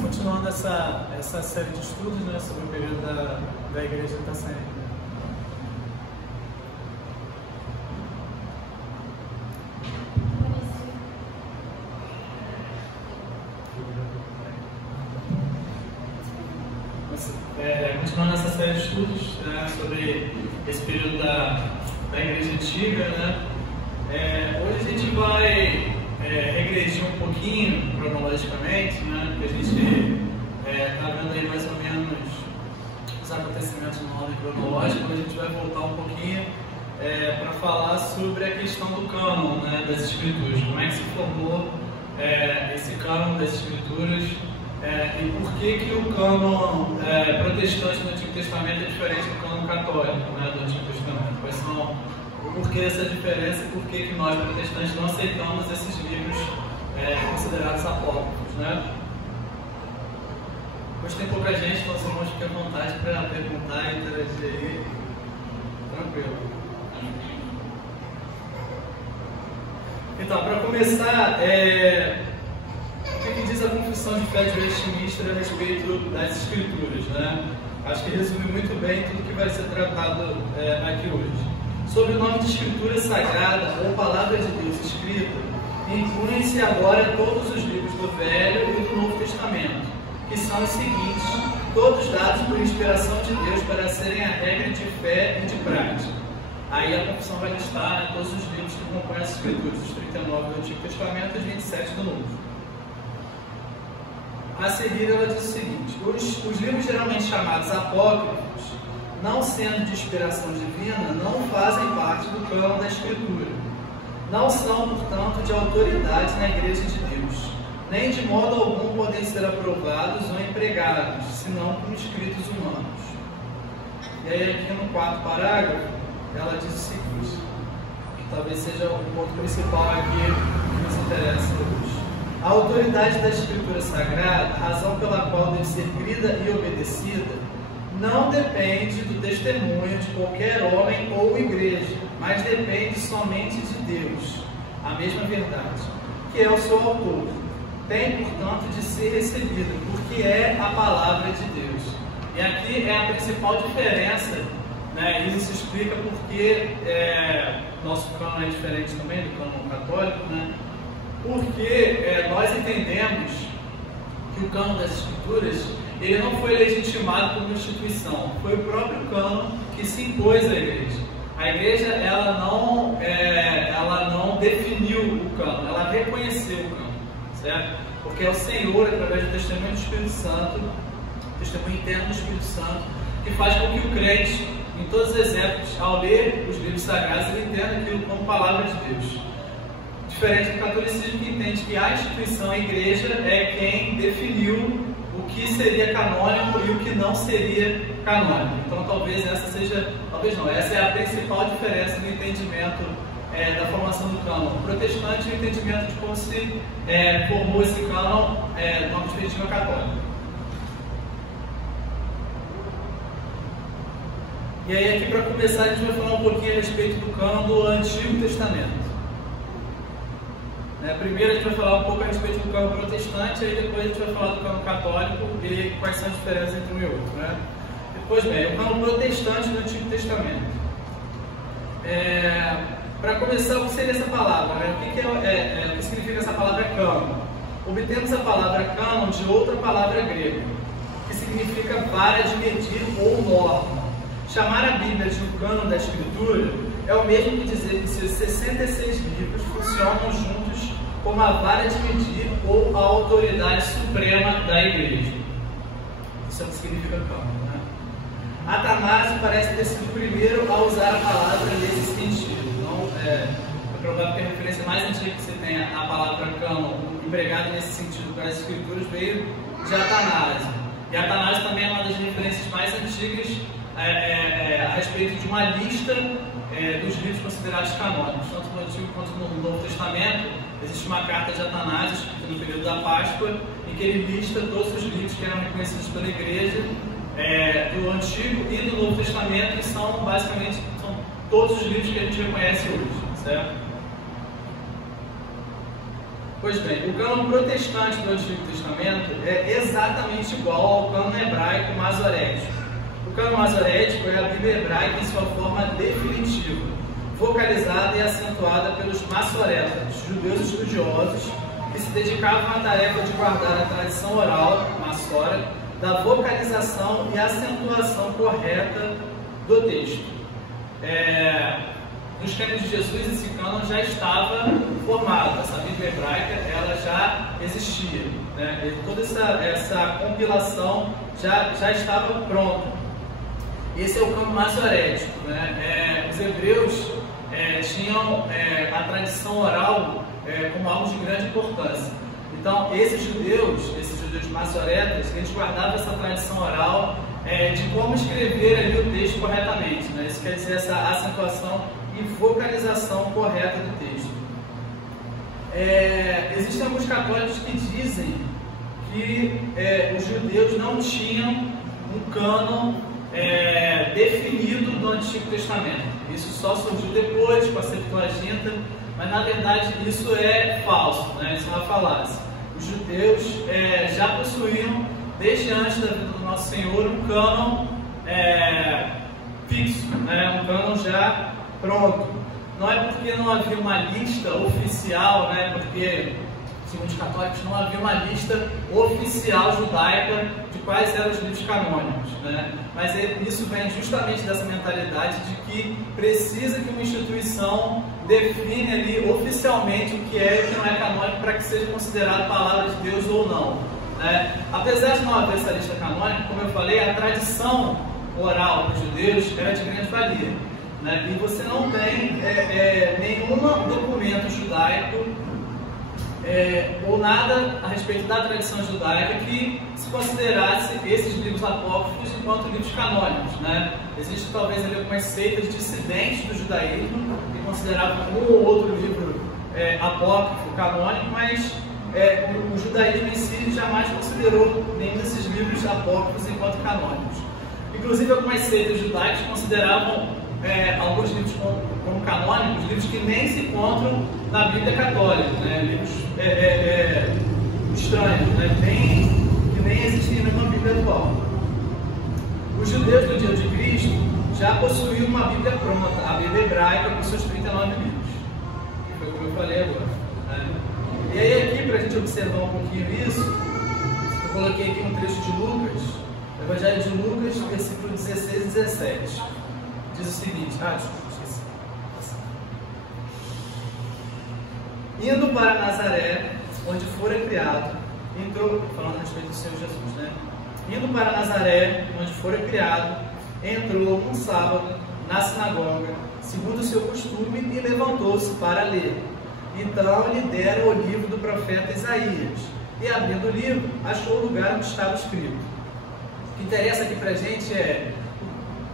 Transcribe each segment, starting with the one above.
Continuando essa série de estudos, né, sobre o período da igreja que está saindo. Continuando essa série de estudos, né, sobre esse período da igreja antiga, né, hoje a gente vai regredir um pouquinho cronologicamente, né, porque a gente está vendo aí mais ou menos os acontecimentos no ordem cronológica, mas a gente vai voltar um pouquinho para falar sobre a questão do cânon, né, das escrituras, como é que se formou esse cânon das escrituras. E por que o cânon protestante do Antigo Testamento é diferente do cânon católico, né, do Antigo Testamento? Quais são o porquê dessa diferença e por que nós protestantes não aceitamos esses livros considerados apócrifos, né? Hoje tem pouca gente, então os irmãos fiquem à vontade para perguntar e interagir aí. Tranquilo. Então, para começar, o que diz a Confissão de Fé de Westminster a respeito das Escrituras, né? Acho que resume muito bem tudo que vai ser tratado aqui hoje. Sob o nome de Escritura Sagrada ou Palavra de Deus Escrita, incluem-se agora todos os livros do Velho e do Novo Testamento, que são os seguintes, todos dados por inspiração de Deus para serem a regra de fé e de prática. Aí a Confissão vai listar todos os livros que compõem as Escrituras, os 39 do Antigo Testamento e os 27 do Novo. A seguir, ela diz o seguinte: os livros geralmente chamados apócrifos, não sendo de inspiração divina, não fazem parte do cânon da Escritura. Não são, portanto, de autoridade na Igreja de Deus, nem de modo algum podem ser aprovados ou empregados, senão como escritos humanos. E aí, aqui no quarto parágrafo, ela diz o seguinte, que talvez seja o ponto principal aqui que nos interessa hoje. A autoridade da Escritura Sagrada, a razão pela qual deve ser crida e obedecida, não depende do testemunho de qualquer homem ou igreja, mas depende somente de Deus, a mesma verdade, que é o seu autor. Tem, portanto, de ser recebida, porque é a palavra de Deus. E aqui é a principal diferença, né? Isso explica porque nosso cânon é diferente também do cânon católico, né? Porque nós entendemos que o cânon das Escrituras ele não foi legitimado por uma instituição, foi o próprio cânon que se impôs à igreja. A igreja ela não definiu o cânon, ela reconheceu o cânon, certo? Porque é o Senhor, através do testemunho do Espírito Santo, testemunho interno do Espírito Santo, que faz com que o crente, em todas as épocas, ao ler os livros sagrados, ele entenda aquilo como palavra de Deus. Diferente do catolicismo, que entende que a instituição, a igreja, é quem definiu o que seria canônico e o que não seria canônico. Então talvez essa seja, talvez não, essa é a principal diferença no entendimento da formação do cânon protestante e o entendimento de como se formou esse cânon numa perspectiva católica. E aí aqui para começar a gente vai falar um pouquinho a respeito do cânon do Antigo Testamento. Primeiro a gente vai falar um pouco a respeito do cânon protestante, aí depois a gente vai falar do cânon católico e quais são as diferenças entre um e outro, né? Pois bem, o cânon protestante do Antigo Testamento. Para começar, o que seria essa palavra? Né? O que significa essa palavra cânon? Obtemos a palavra cânon de outra palavra grega, que significa vara de medir ou norma. Chamar a Bíblia de um cânon da Escritura é o mesmo que dizer que seus 66 livros funcionam juntos como a vara de medir ou a autoridade suprema da Igreja. Isso é o que significa cânon, né? Atanásio parece ter sido o primeiro a usar a palavra nesse sentido. Então, é provável que a referência mais antiga que você tenha a palavra cânon empregada nesse sentido para as Escrituras veio de Atanásio. E Atanásio também é uma das referências mais antigas a respeito de uma lista dos livros considerados canônicos, tanto no Antigo quanto no Novo Testamento. Existe uma carta de Atanásio, escrita no período da Páscoa, em que ele lista todos os livros que eram reconhecidos pela Igreja do Antigo e do Novo Testamento, que são basicamente todos os livros que a gente reconhece hoje, certo? Pois bem, o cânon protestante do Antigo Testamento é exatamente igual ao cânon hebraico masorético. O cânon masorético é a Bíblia hebraica em sua forma definitiva, vocalizada e acentuada pelos massoretas, judeus estudiosos, que se dedicavam à tarefa de guardar a tradição oral, massora, da vocalização e acentuação correta do texto. Nos cânones de Jesus, esse cânon já estava formado, essa Bíblia hebraica ela já existia, né? Toda essa compilação já estava pronta. Esse é o cânon masorético, né? Os hebreus tinham a tradição oral como algo de grande importância. Então, esses judeus massoretas, eles guardavam essa tradição oral de como escrever ali o texto corretamente, né? Isso quer dizer essa acentuação e vocalização correta do texto. Existem alguns católicos que dizem que os judeus não tinham um cânon definido do Antigo Testamento. Isso só surgiu depois com a Septuaginta, mas na verdade isso é falso, né? Isso é uma falácia. Os judeus já possuíam, desde antes da vida do Nosso Senhor, um cânon fixo, né? Um cânon já pronto. Não é porque não havia uma lista oficial, né? Porque, segundo os católicos, não havia uma lista oficial judaica de quais eram os livros canônicos, né? Mas isso vem justamente dessa mentalidade de que precisa que uma instituição define ali oficialmente o que é e o que não é canônico para que seja considerado palavra de Deus ou não, né? Apesar de não haver essa lista canônica, como eu falei, a tradição oral dos judeus era de grande valia, né? E você não tem nenhum documento judaico ou nada a respeito da tradição judaica que se considerasse esses livros apócrifos enquanto livros canônicos, né? Existem talvez ali algumas seitas dissidentes do judaísmo que consideravam um ou outro livro apócrifo canônico, mas o judaísmo em si jamais considerou nenhum desses livros apócrifos enquanto canônicos. Inclusive algumas seitas judaicas consideravam alguns livros como canônicos, livros que nem se encontram na Bíblia católica, né? Livros estranhos, né? Que nem existem na Bíblia atual. Os judeus do dia de Cristo já possuíam uma Bíblia pronta, a Bíblia hebraica, com seus 39 livros. Foi como eu falei agora, né? E aí aqui, para a gente observar um pouquinho isso, eu coloquei aqui um trecho de Lucas, Evangelho de Lucas, versículo 16 e 17. Diz o seguinte, esqueci. Indo para Nazaré, onde fora criado, entrou, falando a respeito do Senhor Jesus, né? Indo para Nazaré, onde fora criado, entrou um sábado na sinagoga, segundo o seu costume, e levantou-se para ler. Então lhe deram o livro do profeta Isaías, e abrindo o livro, achou o lugar onde estava escrito. O que interessa aqui para a gente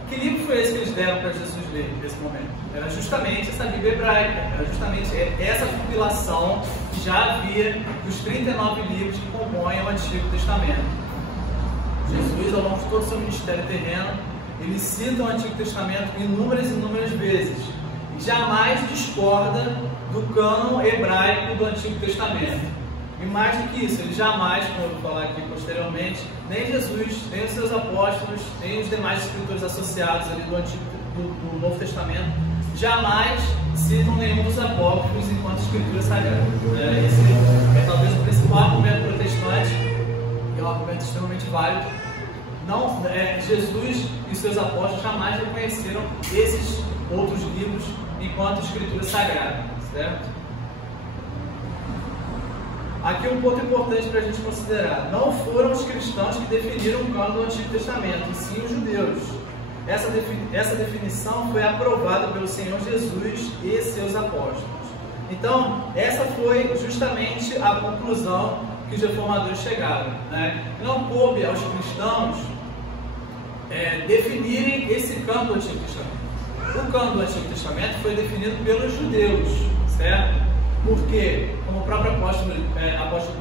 que livro foi esse que eles deram para Jesus ler nesse momento? Era justamente essa Bíblia hebraica, era justamente essa compilação que já havia dos 39 livros que compõem o Antigo Testamento. Jesus, ao longo de todo o seu ministério terreno, ele cita o Antigo Testamento inúmeras e inúmeras vezes e jamais discorda do cânon hebraico do Antigo Testamento. E mais do que isso, ele jamais, como eu vou falar aqui posteriormente, nem Jesus, nem os seus apóstolos, nem os demais escritores associados ali do Novo Testamento, jamais citam nenhum dos apócrifos enquanto escritura sagrada. Esse é talvez o principal argumento protestante, que é um argumento extremamente válido. Jesus e seus apóstolos jamais reconheceram esses outros livros enquanto escritura sagrada, certo? Aqui um ponto importante para a gente considerar: não foram os cristãos que definiram o cânon do Antigo Testamento, e sim os judeus. Essa definição foi aprovada pelo Senhor Jesus e seus apóstolos. Então, essa foi justamente a conclusão que os reformadores chegaram, né? Não coube aos cristãos definirem esse cânon do Antigo Testamento. O cânon do Antigo Testamento foi definido pelos judeus, certo? Porque, como o próprio apóstolo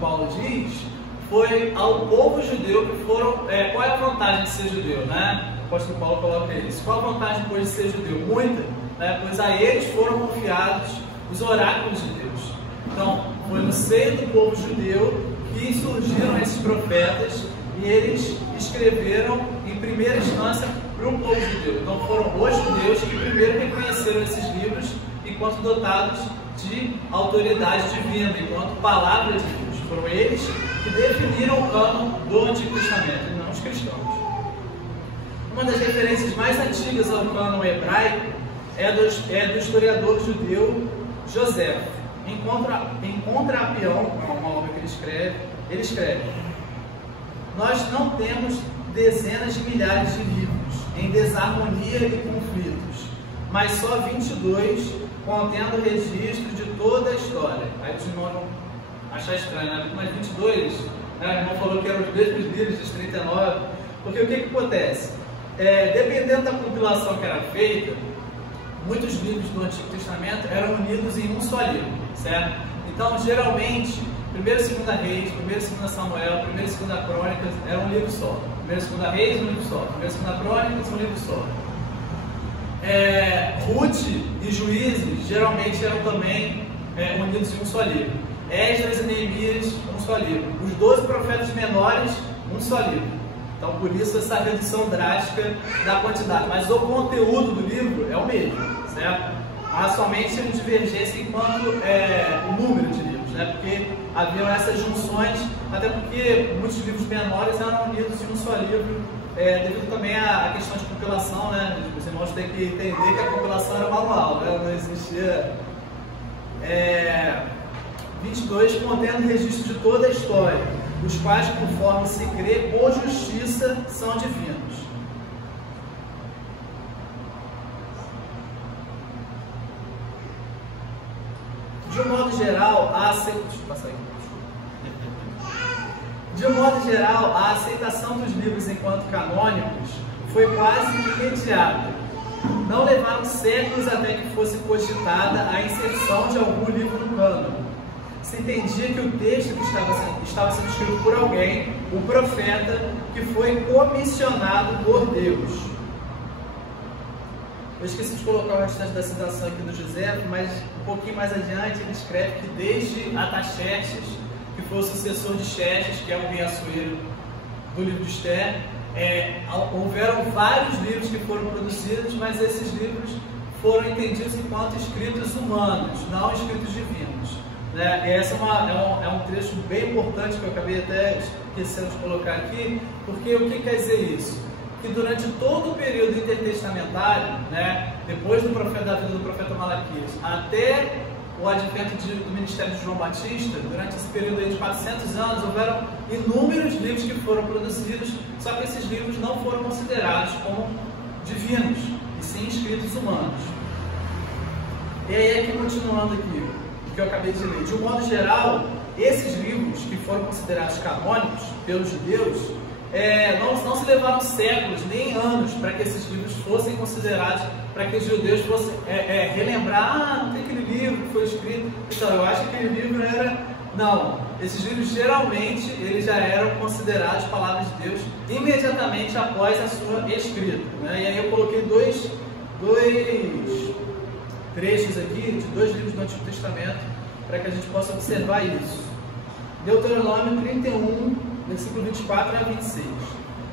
Paulo diz, foi ao povo judeu que foram... qual é a vantagem de ser judeu, né? O apóstolo Paulo coloca isso. Qual a vantagem depois de ser judeu? Muita, né? Pois a eles foram confiados os oráculos de Deus. Então, Foi no seio do povo judeu que surgiram esses profetas e eles escreveram em primeira instância para o povo judeu. Então foram os judeus que primeiro reconheceram esses livros enquanto dotados de autoridade divina, enquanto palavra de Deus. Foram eles que definiram o cânon do Antigo Testamento, e não os cristãos. Uma das referências mais antigas ao cânon hebraico é do historiador judeu José. Em Contrapião, uma obra que ele escreve: nós não temos dezenas de milhares de livros em desarmonia e conflitos, mas só 22 contendo registro de toda a história. Aí os irmãos vão achar estranho, né? Mas 22, né? O irmão falou que eram os mesmos livros dos 39, porque o que acontece? Dependendo da compilação que era feita, muitos livros do Antigo Testamento eram unidos em um só livro, certo? Então, geralmente, 1ª e 2ª Reis, 1ª e 2ª Samuel, 1ª e 2ª Crônicas era um livro só. 1ª e 2ª Reis, um livro só. 1ª e 2ª Crônicas, um livro só. Ruth e Juízes geralmente eram também unidos em um só livro. Esdras e Neemias, um só livro. Os 12 profetas menores, um só livro. Então, por isso, essa redução drástica da quantidade. Mas o conteúdo do livro é o mesmo, certo? Há somente uma divergência enquanto o número de livros, né? Porque haviam essas junções, até porque muitos livros menores eram unidos em um só livro, devido também à questão de compilação, né? Os irmãos têm que entender que a compilação era manual, né? Não existia 22 contendo registro de toda a história, os quais, conforme se crê, por justiça são divinos. De um modo geral, a aceitação dos livros enquanto canônicos foi quase imediata. Não levaram séculos até que fosse cogitada a inserção de algum livro no cânon. Se entendia que o texto que estava sendo escrito por alguém, o profeta, que foi comissionado por Deus. Eu esqueci de colocar o restante da citação aqui do José, mas um pouquinho mais adiante ele escreve que desde Ataxerxes, que foi o sucessor de Xerxes, que é o rei Assuero do livro de Esther, houveram vários livros que foram produzidos, mas esses livros foram entendidos enquanto escritos humanos, não escritos divinos. Esse é um trecho bem importante que eu acabei até esquecendo de colocar aqui, porque o que quer dizer isso? Que durante todo o período intertestamentário, depois da vida do profeta Malaquias, até o advento do ministério de João Batista, durante esse período aí de 400 anos, houveram inúmeros livros que foram produzidos, só que esses livros não foram considerados como divinos, e sim escritos humanos. E aí, aqui continuando aqui, o que eu acabei de ler, de um modo geral, esses livros que foram considerados canônicos pelos judeus, não se levaram séculos nem anos para que esses livros fossem considerados, para que os judeus fossem relembrar, não tem aquele livro que foi escrito, então eu acho que aquele livro era... Não, esses livros geralmente eles já eram considerados palavras de Deus imediatamente após a sua escrita, E aí eu coloquei dois trechos aqui de 2 livros do Antigo Testamento para que a gente possa observar isso. Deuteronômio 31, versículo 24 a 26.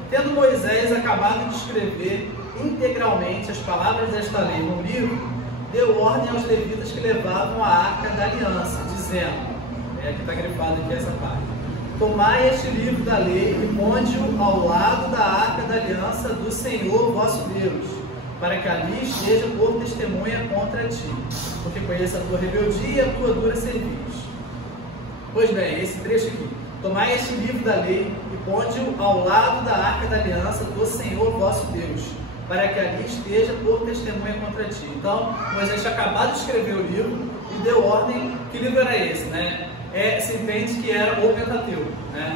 Tendo Moisés acabado de escrever integralmente as palavras desta lei no livro, deu ordem aos levitas que levavam a arca da aliança, dizendo, que está grifado aqui essa parte: tomai este livro da lei e ponde-o ao lado da arca da aliança do Senhor vosso Deus, para que ali esteja por testemunha contra ti, porque conheça a tua rebeldia e a tua dura serviço. Pois bem, esse trecho aqui: tomai este livro da lei e ponde-o ao lado da arca da aliança do Senhor vosso Deus, para que ali esteja por testemunha contra ti. Então, Moisés tinha acabado de escrever o livro e deu ordem. Que livro era esse, se entende que era o Pentateuco,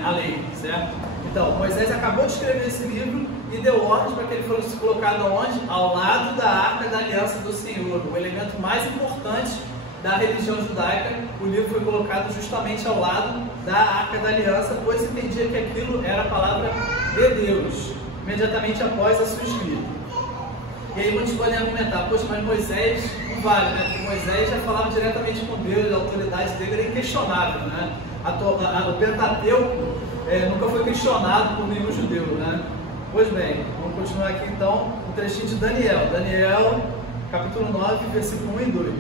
a lei, certo? Então, Moisés acabou de escrever esse livro e deu ordem para que ele fosse colocado onde? Ao lado da arca da aliança do Senhor, o elemento mais importante da religião judaica. O livro foi colocado justamente ao lado da arca da aliança, pois entendia que aquilo era a palavra de Deus, imediatamente após a sua escrita. E aí muitos podem argumentar, poxa, mas Moisés não vale, né? Porque Moisés já falava diretamente com Deus, a autoridade dele era inquestionável, né? O Pentateuco nunca foi questionado por nenhum judeu, né? Pois bem, vamos continuar aqui então o trechinho de Daniel. Daniel, capítulo 9, versículo 1 e 2.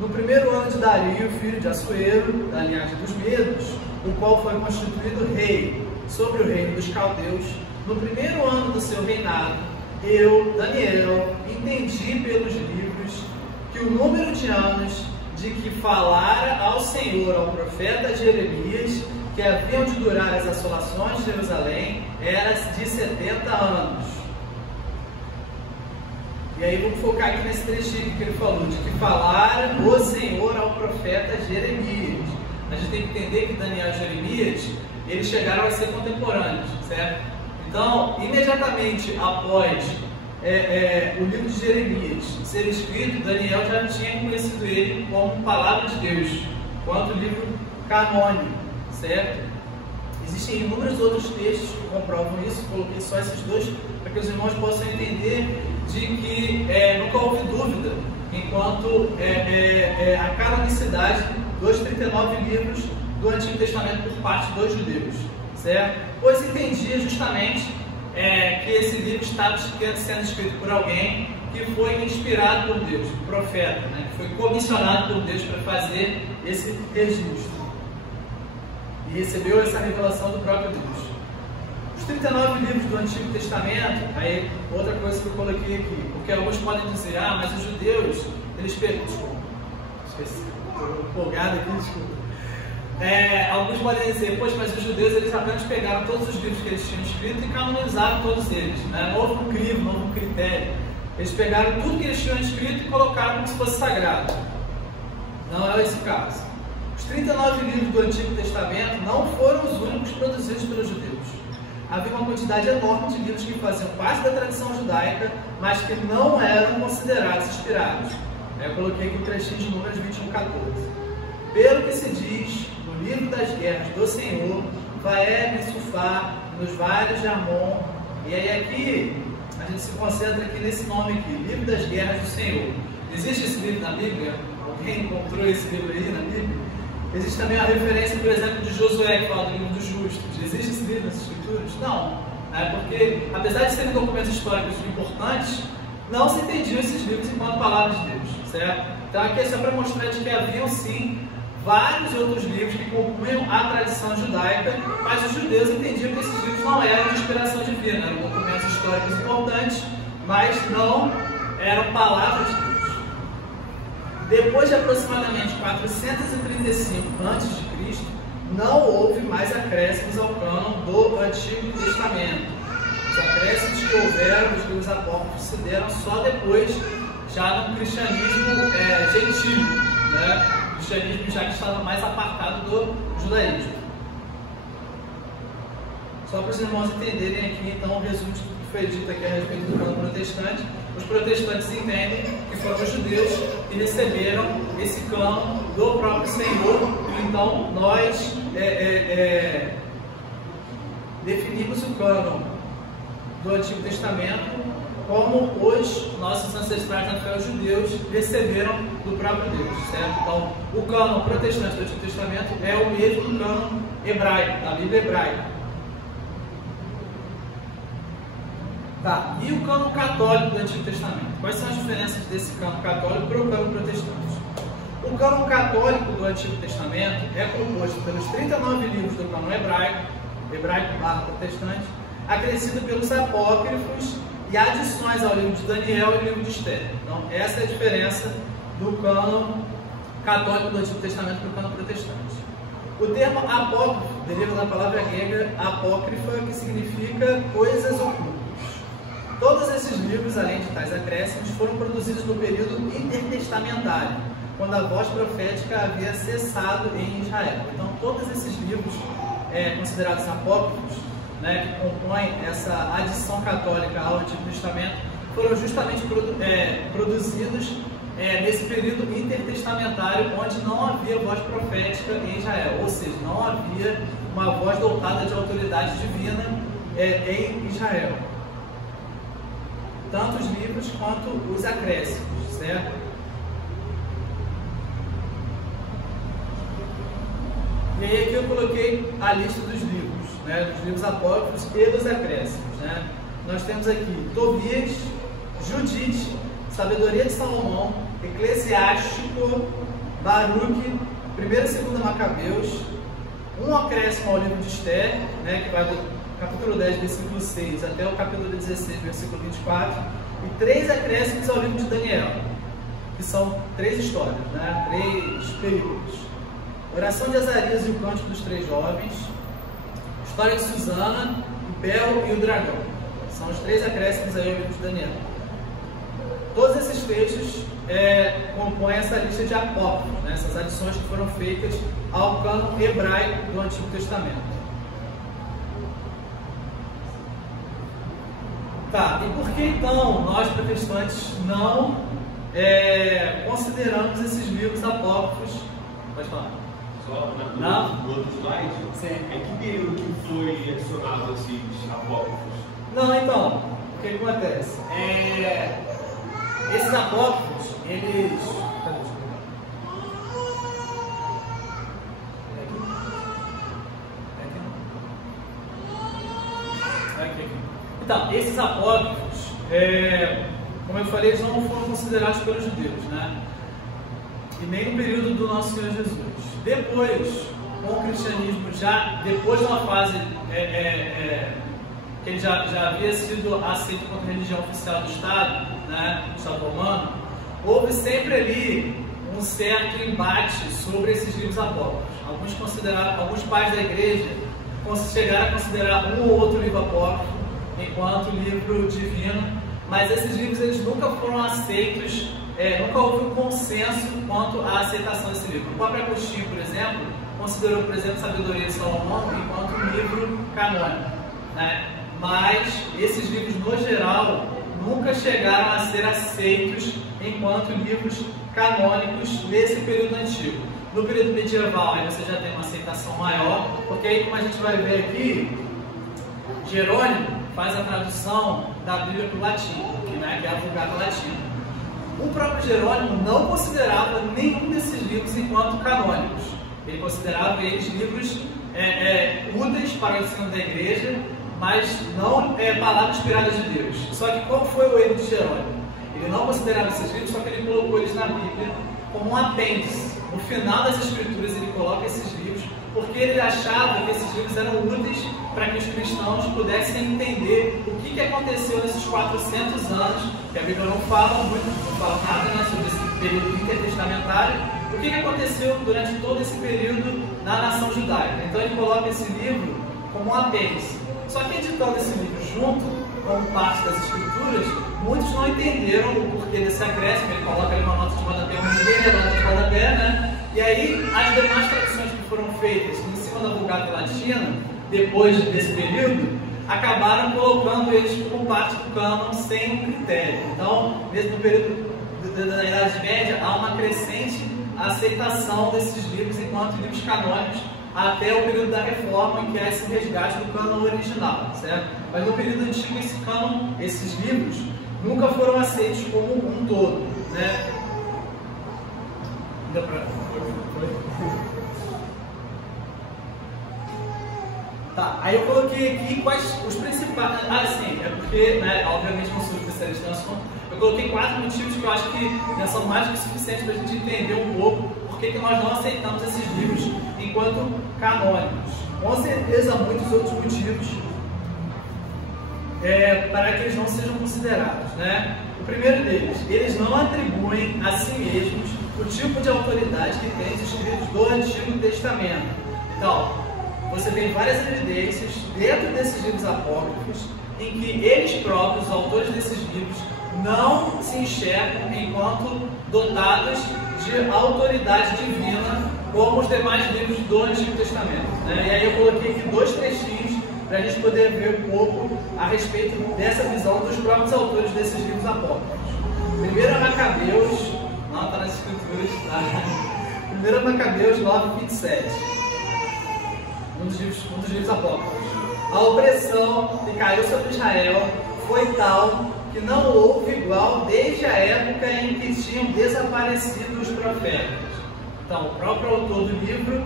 No primeiro ano de Dario, filho de Assuero, da linhagem dos Medos, o qual foi constituído rei sobre o reino dos caldeus, no primeiro ano do seu reinado, eu, Daniel, entendi pelos livros que o número de anos de que falara ao Senhor, ao profeta Jeremias, que haviam de durar as assolações de Jerusalém, era de 70 anos. E aí vamos focar aqui nesse trechinho que ele falou, de que falara o Senhor ao profeta Jeremias. A gente tem que entender que Daniel e Jeremias, eles chegaram a ser contemporâneos, certo? Então, imediatamente após o livro de Jeremias ser escrito, Daniel já tinha conhecido ele como palavra de Deus, quanto livro canônico, certo? Existem inúmeros outros textos que comprovam isso, coloquei só esses dois para que os irmãos possam entender de que nunca houve dúvida enquanto a canonicidade dos 39 livros do Antigo Testamento por parte dos judeus, certo? Pois se entendia justamente que esse livro estava sendo escrito por alguém que foi inspirado por Deus, profeta, né? Que foi comissionado por Deus para fazer esse registro e recebeu essa revelação do próprio Deus. Os 39 livros do Antigo Testamento, aí outra coisa que eu coloquei aqui, porque alguns podem dizer, mas os judeus, eles pegam, desculpa, esqueci, estou empolgado aqui, desculpa. Alguns podem dizer, poxa, mas os judeus eles apenas pegaram todos os livros que eles tinham escrito e canonizaram todos eles, né? Novo crivo, novo critério. Eles pegaram tudo que eles tinham escrito e colocaram como se fosse sagrado. Não é esse o caso. Os 39 livros do Antigo Testamento não foram os únicos produzidos pelos judeus. Havia uma quantidade enorme de livros que faziam parte da tradição judaica, mas que não eram considerados inspirados. Eu coloquei aqui o trechinho de Números 21:14. Pelo que se diz no livro das guerras do Senhor, Vaeb e Sufá, nos vales de Amon. E aí aqui, a gente se concentra aqui nesse nome aqui, Livro das Guerras do Senhor. Existe esse livro na Bíblia? Alguém encontrou esse livro aí na Bíblia? Existe também a referência, por exemplo, de Josué, que fala do livro dos justos. Existe esse livro nas Escrituras? Não. Porque, apesar de serem documentos históricos importantes, não se entendiam esses livros enquanto palavras de Deus, certo? Então aqui é só para mostrar de que haviam sim vários outros livros que compunham a tradição judaica, mas os judeus entendiam que esses livros não eram de inspiração divina, eram documentos históricos importantes, mas não eram palavras de Deus. Depois de aproximadamente 435 a.C., não houve mais acréscimos ao cânon do Antigo Testamento. Os acréscimos que houveram, os livros apócrifos, se deram só depois, já no cristianismo gentil, né? O cristianismo já que estava mais apartado do judaísmo. Só para os irmãos entenderem aqui, então, o resumo do que foi dito aqui a respeito do cânon protestante. Os protestantes entendem que foram os judeus que receberam esse cânon do próprio Senhor, e então nós definimos o cânon do Antigo Testamento como os nossos ancestrais na fé, os judeus, receberam do próprio Deus, certo? Então, o cânon protestante do Antigo Testamento é o mesmo do cânon hebraico, da Bíblia hebraica. Tá, e o cânon católico do Antigo Testamento? Quais são as diferenças desse cânon católico para o cânon protestante? O cânon católico do Antigo Testamento é composto pelos 39 livros do cânon hebraico/protestante, acrescido pelos apócrifos e adições ao livro de Daniel e livro de Esther. Então, essa é a diferença do cânon católico do Antigo Testamento para o cânon protestante. O termo apócrifo deriva da palavra grega apócrifa, que significa coisas ocultas. Todos esses livros, além de tais acréscimos, foram produzidos no período intertestamentário, quando a voz profética havia cessado em Israel. Então, todos esses livros considerados apócrifos, né, que compõem essa adição católica ao Antigo Testamento, foram justamente produzidos nesse período intertestamentário, onde não havia voz profética em Israel, ou seja, não havia uma voz dotada de autoridade divina em Israel. tanto os livros quanto os acréscimos, certo? E aí aqui eu coloquei a lista dos livros, né, dos livros apócrifos e dos acréscimos, né? Nós temos aqui Tobias, Judite, Sabedoria de Salomão, Eclesiástico, Baruque, 1º e 2º Macabeus, um acréscimo ao livro de Esther, né, que vai do capítulo 10, versículo 6 até o capítulo 16, versículo 24, e 3 acréscimos ao livro de Daniel, que são 3 histórias, né, 3 períodos. Oração de Azarias e o Cântico dos 3 Jovens, História de Susana, o Bel e o Dragão. São os 3 acréscimos aí ao livro de Daniel. Todos esses textos compõem essa lista de apócrifos, né? Essas adições que foram feitas ao cânon hebraico do Antigo Testamento. Tá, e por que então nós protestantes não consideramos esses livros apócrifos? Pode falar. Só no outro slide? Sim. Em que período que foi adicionado esses apócrifos? Não, então, o que acontece? Esses apócrifos, eles... Então, esses apócrifos, como eu falei, eles não foram considerados pelos judeus, né? E nem no período do nosso Senhor Jesus. Depois, com o cristianismo, depois de uma fase que ele já havia sido aceito como religião oficial do Estado, né, do Estado romano, houve sempre ali um certo embate sobre esses livros apócrifos. Alguns pais da igreja chegaram a considerar um ou outro livro apócrifo enquanto livro divino, mas esses livros eles nunca foram aceitos, nunca houve um consenso quanto à aceitação desse livro. O próprio Agostinho, por exemplo, considerou, por exemplo, Sabedoria de Salomão enquanto um livro canônico, né? Mas esses livros, no geral, nunca chegaram a ser aceitos enquanto livros canônicos nesse período antigo. No período medieval, aí você já tem uma aceitação maior, porque aí, como a gente vai ver aqui, Jerônimo faz a tradução da Bíblia para o latim, que é a Vulgata Latina. O próprio Jerônimo não considerava nenhum desses livros enquanto canônicos. Ele considerava eles livros úteis para o ensino da igreja, mas não palavras inspiradas de Deus. Só que qual foi o erro de Jerônimo? Ele não considerava esses livros, só que ele colocou eles na Bíblia como um apêndice. No final das Escrituras ele coloca esses livros, porque ele achava que esses livros eram úteis para que os cristãos pudessem entender o que aconteceu nesses 400 anos, que a Bíblia não fala muito, não fala nada, né, sobre esse período intertestamentário, o que aconteceu durante todo esse período na nação judaica. Então ele coloca esse livro como um apêndice. Só que editando esse livro junto, como parte das Escrituras, muitos não entenderam o porquê desse acréscimo. Ele coloca ali uma nota de rodapé, ninguém lê a nota de rodapé, né? E aí, as demais traduções que foram feitas em cima da Vulgata Latina, depois desse período, acabaram colocando eles como parte do cânon sem um critério. Então, mesmo no período da Idade Média, há uma crescente aceitação desses livros enquanto livros canônicos, até o período da Reforma, em que há esse resgate do cânon original, certo? Mas no período antigo, esse cânon, esses livros, nunca foram aceitos como um todo, né? Dá pra... Tá, aí eu coloquei aqui quais os principais... sim, é porque, né, obviamente não sou especialista no assunto. Eu coloquei 4 motivos que eu acho que já são mais do que suficientes para a gente entender um pouco por que nós não aceitamos esses livros enquanto canônicos. Com certeza há muitos outros motivos para que eles não sejam considerados, né? O primeiro deles, eles não atribuem a si mesmos o tipo de autoridade que tem os escritos do Antigo Testamento. Então, você tem várias evidências dentro desses livros apócrifos em que eles próprios, os autores desses livros, não se enxergam enquanto dotados de autoridade divina como os demais livros do Antigo Testamento, né? E aí eu coloquei aqui 2 trechinhos para a gente poder ver um pouco a respeito dessa visão dos próprios autores desses livros apócrifos. 1 Macabeus, não está nas Escrituras, tá? 1 Macabeus 9:27, um dos livros apócrifos. A opressão que caiu sobre Israel foi tal que não houve igual desde a época em que tinham desaparecido os profetas. Então, o próprio autor do livro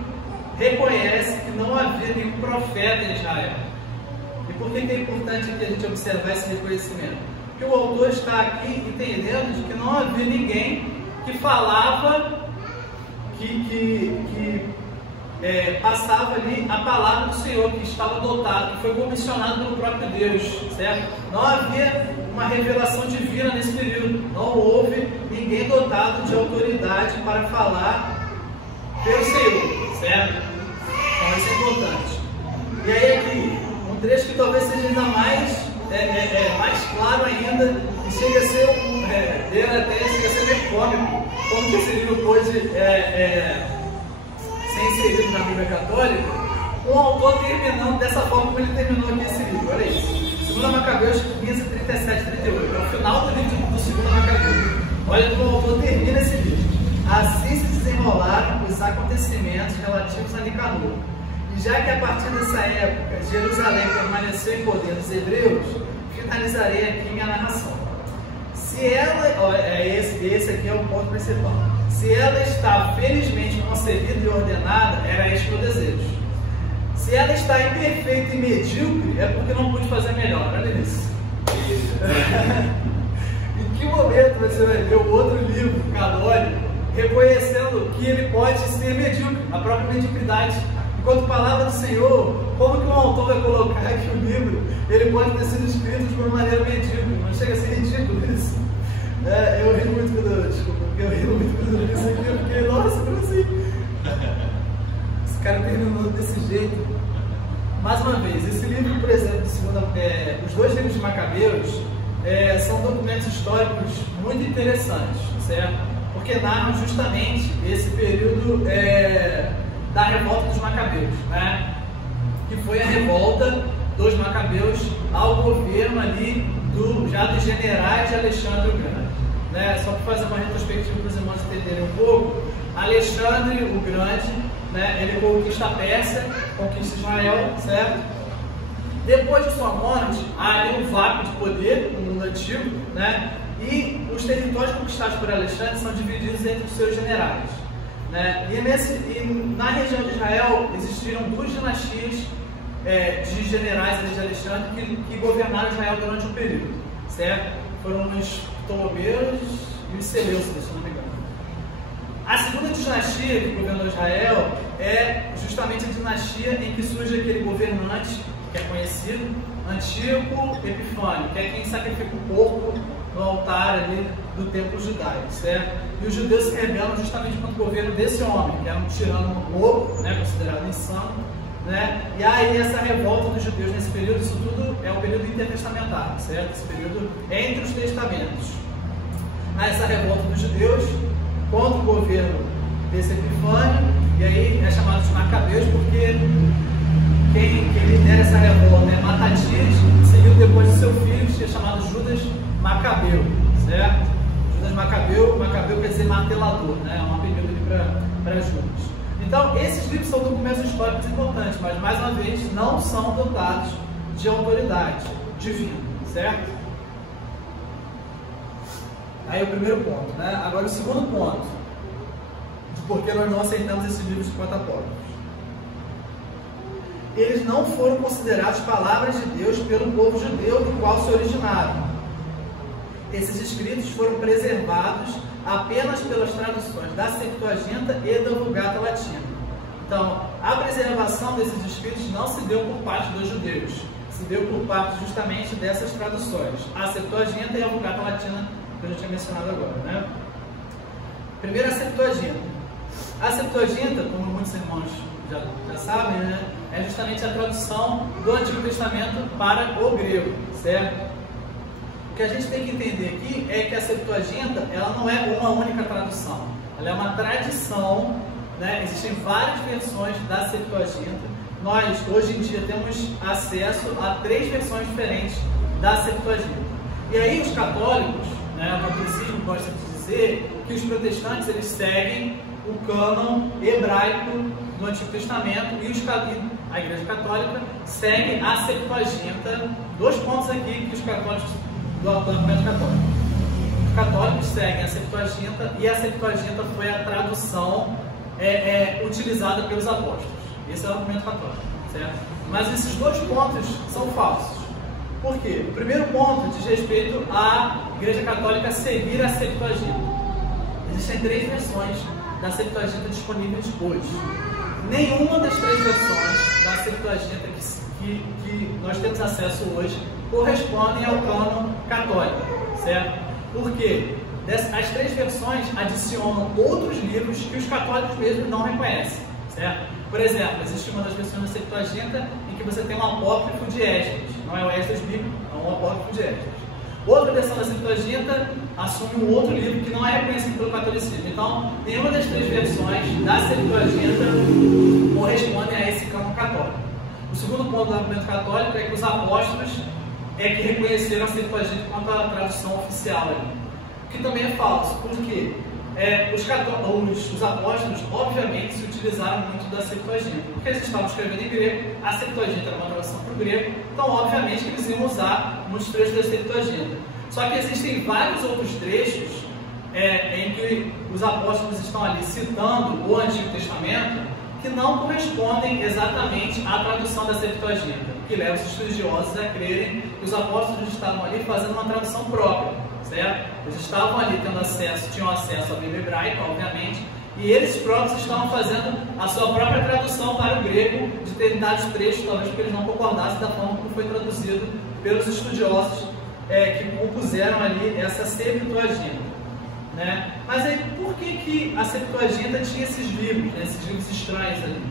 reconhece que não havia nenhum profeta em Israel. E por que é importante aqui a gente observar esse reconhecimento? Porque o autor está aqui entendendo de que não havia ninguém que falava, passava ali a palavra do Senhor, que estava dotado, que foi comissionado pelo próprio Deus, certo? Não havia uma revelação divina nesse período, não houve ninguém dotado de autoridade para falar pelo Senhor, certo? Então isso é importante. E aí aqui, um trecho que talvez seja ainda mais claro ainda, e chega a ser chega a ser meio cômico, como que esse livro pôde ser inserido na Bíblia Católica, um autor terminando dessa forma como ele terminou aqui esse livro. Olha isso, 2 Macabeus 15, 37, 38, é o final do livro do 2 Macabeus. Olha como o autor termina esse livro. Assim se desenrolaram os acontecimentos relativos a Nicanor. E já que a partir dessa época Jerusalém permaneceu em poder dos hebreus, finalizarei aqui minha narração. Se ela, esse aqui é o ponto principal. Se ela está felizmente concebida e ordenada, era este meu desejo. Se ela está imperfeita e medíocre, é porque não pude fazer melhor. Olha isso. Em que momento você vai ver o outro livro canônico reconhecendo que ele pode ser medíocre, a própria mediocridade? Enquanto palavra do Senhor, como que um autor vai colocar que o livro ele pode ter sido escrito de uma maneira medíocre? Não chega a ser ridículo isso. Eu ri muito quando eu li isso aqui, eu fiquei, nossa, como assim? Esse cara terminou desse jeito. Mais uma vez, esse livro, por exemplo, os dois livros de Macabeus, são documentos históricos muito interessantes, certo? Porque narram justamente esse período da revolta dos Macabeus, né? Que foi a revolta dos Macabeus ao governo ali dos generais de Alexandre o Grande, né? Só para fazer uma retrospectiva para os irmãos entenderem um pouco, Alexandre o Grande, né? Ele conquista a Pérsia, conquista Israel, certo? Depois de sua morte, há ali um vácuo de poder no mundo antigo, né? E os territórios conquistados por Alexandre são divididos entre os seus generais, né? E na região de Israel existiram duas dinastias de generais de Alexandre que governaram Israel durante um período, certo? Foram os Ptolomeus e os Seleucidas, se não me engano. A segunda dinastia que governou Israel é justamente a dinastia em que surge aquele governante que é conhecido, Antíoco Epifânio, que é quem sacrifica o porco no altar ali do templo judaico, certo? E os judeus se rebelam justamente contra o governo desse homem, que era um tirano louco, né, considerado insano, né? E aí essa revolta dos judeus nesse período, isso tudo é o período intertestamentário, certo? Esse período entre os testamentos. Aí essa revolta dos judeus contra o governo desse Epifânio, e aí é chamado de Macabeus porque quem lidera essa revolta é Matatias, seguido depois de seu filho, que é chamado Judas Macabeu, certo? Judas Macabeu quer dizer martelador, né? É um apelido ali para Judas. Então, esses livros são documentos históricos importantes, mas, mais uma vez, não são dotados de autoridade divina, certo? Aí o primeiro ponto, né? Agora o segundo ponto, de por que nós não aceitamos esses livros enquanto apócrifos. Eles não foram considerados palavras de Deus pelo povo judeu do qual se originaram. Esses escritos foram preservados apenas pelas traduções da Septuaginta e da Vulgata Latina. Então, a preservação desses escritos não se deu por parte dos judeus, se deu por parte justamente dessas traduções, a Septuaginta e a Vulgata Latina, que eu já tinha mencionado agora, né? Primeiro, a Septuaginta. A Septuaginta, como muitos irmãos já sabem, né, é justamente a tradução do Antigo Testamento para o grego, certo? O que a gente tem que entender aqui é que a Septuaginta, ela não é uma única tradução, ela é uma tradição, né? Existem várias versões da Septuaginta. Nós, hoje em dia, temos acesso a 3 versões diferentes da Septuaginta. E aí os católicos, né, o catolicismo gosta de dizer que os protestantes, eles seguem o cânon hebraico do Antigo Testamento e a Igreja Católica segue a Septuaginta. 2 pontos aqui que os católicos do argumento católico. Os católicos seguem a Septuaginta, e a Septuaginta foi a tradução utilizada pelos apóstolos. Esse é o argumento católico, certo? Mas esses dois pontos são falsos. Por quê? O primeiro ponto diz respeito à Igreja Católica seguir a Septuaginta. Existem 3 versões da Septuaginta disponíveis hoje. Nenhuma das 3 versões da Septuaginta que nós temos acesso hoje correspondem ao cânon católico, certo? Por quê? As 3 versões adicionam outros livros que os católicos mesmos não reconhecem, certo? Por exemplo, existe uma das versões da Septuaginta em que você tem um apócrifo de Esdras, não é o Esdras bíblico, é um apócrifo de Esdras. Outra versão da Septuaginta assume um outro livro que não é reconhecido pelo catolicismo. Então, nenhuma das 3 versões da Septuaginta corresponde a esse cânon católico. O segundo ponto do argumento católico é que os apóstolos que reconheceram a Septuaginta quanto a tradução oficial ali. O que também é falso, porque os apóstolos, obviamente, se utilizaram muito da Septuaginta, porque eles estavam escrevendo em grego, a Septuaginta era uma tradução para o grego, então, obviamente, que eles iam usar muitos trechos da Septuaginta. Só que existem vários outros trechos em que os apóstolos estão ali citando o Antigo Testamento que não correspondem exatamente à tradução da Septuaginta, que leva os estudiosos a crerem que os apóstolos estavam ali fazendo uma tradução própria, certo? Eles estavam ali tinham acesso à Bíblia hebraica, obviamente, e eles próprios estavam fazendo a sua própria tradução para o grego de determinados trechos, talvez porque eles não concordassem da forma como foi traduzido pelos estudiosos que compuseram ali essa Septuaginta. Né? Mas aí, por que a Septuaginta tinha esses livros, né? Esses livros estranhos ali?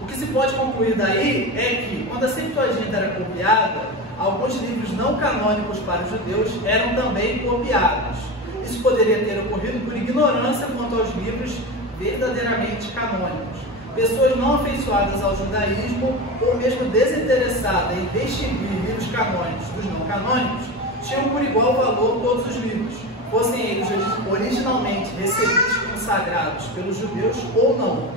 O que se pode concluir daí é que, quando a Septuaginta era copiada, alguns livros não canônicos para os judeus eram também copiados. Isso poderia ter ocorrido por ignorância quanto aos livros verdadeiramente canônicos. Pessoas não afeiçoadas ao judaísmo, ou mesmo desinteressadas em distinguir livros canônicos dos não canônicos, tinham por igual valor todos os livros, fossem eles originalmente recebidos como sagrados pelos judeus ou não.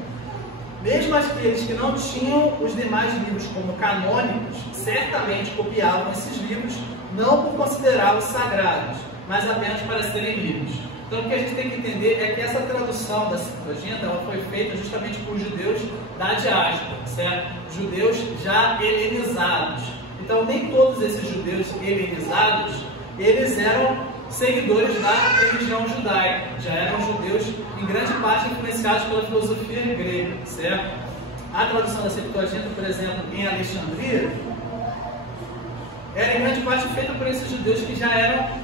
Mesmo aqueles que não tinham os demais livros como canônicos, certamente copiavam esses livros, não por considerá-los sagrados, mas apenas para serem lidos. Então, o que a gente tem que entender é que essa tradução da Septuaginta ela foi feita justamente por judeus da diáspora, certo? Judeus já helenizados. Então, nem todos esses judeus helenizados, eles eram seguidores da religião judaica, já eram judeus em grande parte influenciados pela filosofia grega, certo? A tradução da Septuaginta, por exemplo, em Alexandria, era em grande parte feita por esses judeus que já eram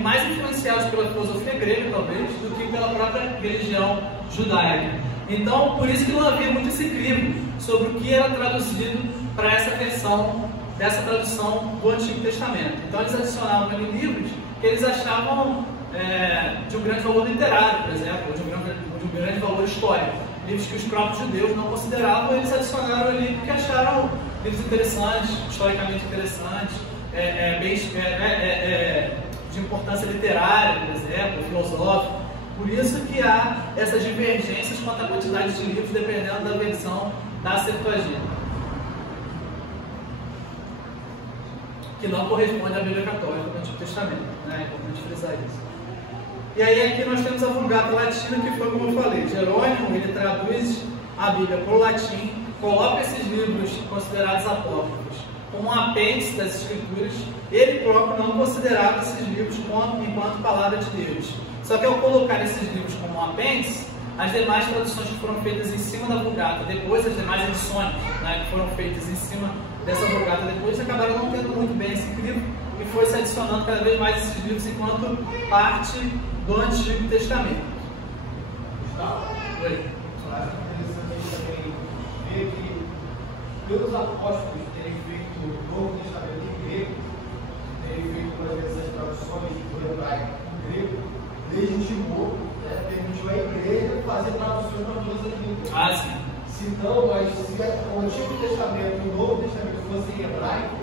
mais influenciados pela filosofia grega, talvez, do que pela própria religião judaica. Então, por isso que não havia muito esse crivo sobre o que era traduzido para essa versão, dessa tradução do Antigo Testamento. Então, eles adicionavam ali livros que eles achavam de um grande valor literário, por exemplo, ou de um grande valor histórico. Livros que os próprios judeus não consideravam, eles adicionaram ali porque acharam livros interessantes, historicamente interessantes, de importância literária, por exemplo, filosófica. Por isso que há essas divergências quanto à quantidade de livros, dependendo da versão da Septuaginta, que não corresponde à Bíblia Católica do Antigo Testamento, né? É importante frisar isso. E aí aqui nós temos a Vulgata Latina, que foi como eu falei, Jerônimo, ele traduz a Bíblia para o latim, coloca esses livros considerados apócrifos como um apêndice das Escrituras. Ele próprio não considerava esses livros enquanto palavra de Deus. Só que ao colocar esses livros como um apêndice, as demais traduções que foram feitas em cima da Vulgata, depois as demais edições, né, que foram feitas em cima dessa Vulgata depois, acabaram não tendo muito bem esse crivo e foi se adicionando cada vez mais esses livros enquanto parte do Antigo Testamento. Oi. Acho interessante também ver que, pelos apóstolos terem feito o Novo Testamento em grego, terem feito, por exemplo, essas traduções do hebraico em grego, legitimou, permitiu a igreja fazer traduções para todas as línguas. Sim. Se não, mas se o Antigo Testamento e o Novo Testamento fossem em hebraico,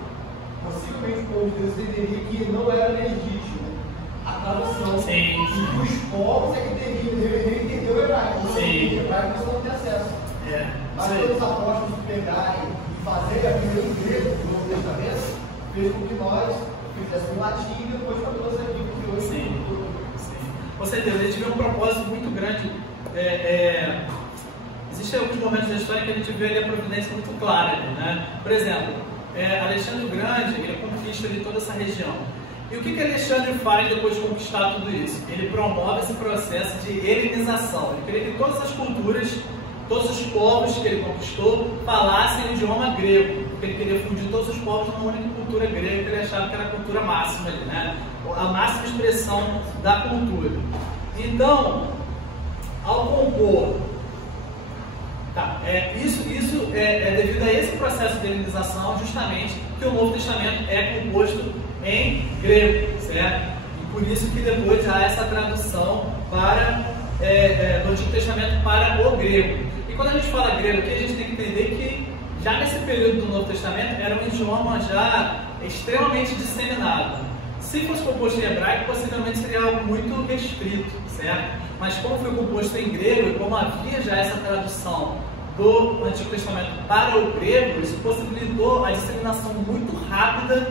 possivelmente o povo de Deus entenderia que não era legítimo a tradução. Sim. E que os povos é que deveriam entender o hebraico. Sim. O hebraico você não tem acesso. Mas quando os apóstolos pegarem e fazerem a Bíblia em grego do Novo Testamento, fez com que nós fizesse em latim e depois para todas as línguas que hoje. Sim. Com certeza, ele tinha um propósito muito grande. Existem alguns momentos da história que a gente vê ali a providência muito clara, né? Por exemplo, Alexandre o Grande, ele conquista ali toda essa região. E o que Alexandre faz depois de conquistar tudo isso? Ele promove esse processo de helenização. Ele queria que todas as culturas, todos os povos que ele conquistou falassem o idioma grego, porque ele queria fundir todos os povos numa única cultura grega, que ele achava que era a cultura máxima ali, né? A máxima expressão da cultura. Então, ao compor, isso é devido a esse processo de helenização, justamente, que o Novo Testamento é composto em grego, certo? E por isso que depois há essa tradução do Antigo Testamento para o grego. E quando a gente fala grego aqui, a gente tem que entender que já nesse período do Novo Testamento era um idioma já extremamente disseminado. Se fosse composto em hebraico, possivelmente seria algo muito restrito, certo? Mas como foi composto em grego e como havia já essa tradução do Antigo Testamento para o grego, isso possibilitou a disseminação muito rápida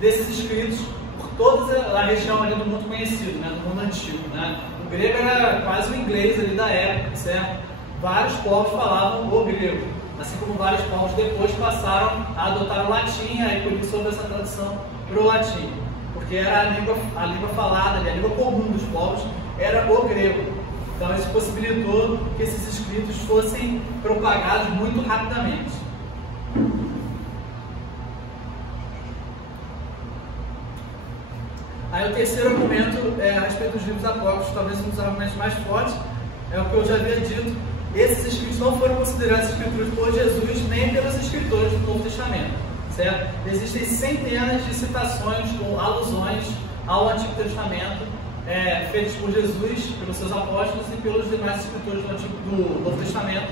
desses escritos por toda a região ali do mundo conhecido, né, do mundo antigo, né? O grego era quase o inglês ali da época, certo? Vários povos falavam o grego, assim como vários povos depois passaram a adotar o latim, aí por isso houve essa tradução para o latim, porque era a língua falada, a língua comum dos povos era o grego. Então isso possibilitou que esses escritos fossem propagados muito rapidamente. Aí o terceiro argumento a respeito dos livros apócrifos, talvez um dos argumentos mais fortes, é o que eu já havia dito. Esses escritos não foram considerados escrituras por Jesus nem pelos escritores do Novo Testamento, certo? Existem centenas de citações ou alusões ao Antigo Testamento feitas por Jesus, pelos seus apóstolos e pelos demais escritores do Novo Testamento.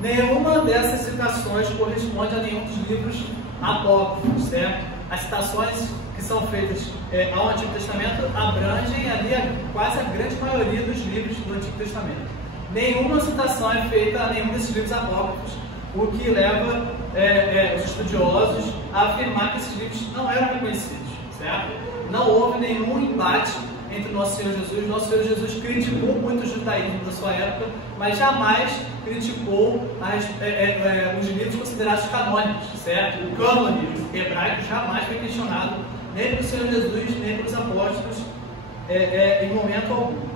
Nenhuma dessas citações corresponde a nenhum dos livros apócrifos, certo? As citações que são feitas ao Antigo Testamento abrangem ali quase a grande maioria dos livros do Antigo Testamento. Nenhuma citação é feita a nenhum desses livros apócrifos, o que leva os estudiosos a afirmar que esses livros não eram reconhecidos, certo? Não houve nenhum embate entre Nosso Senhor Jesus. Nosso Senhor Jesus criticou muito o judaísmo da sua época, mas jamais criticou os livros considerados canônicos, certo? O cânone hebraico jamais foi questionado, nem pelo Senhor Jesus, nem pelos apóstolos, em momento algum.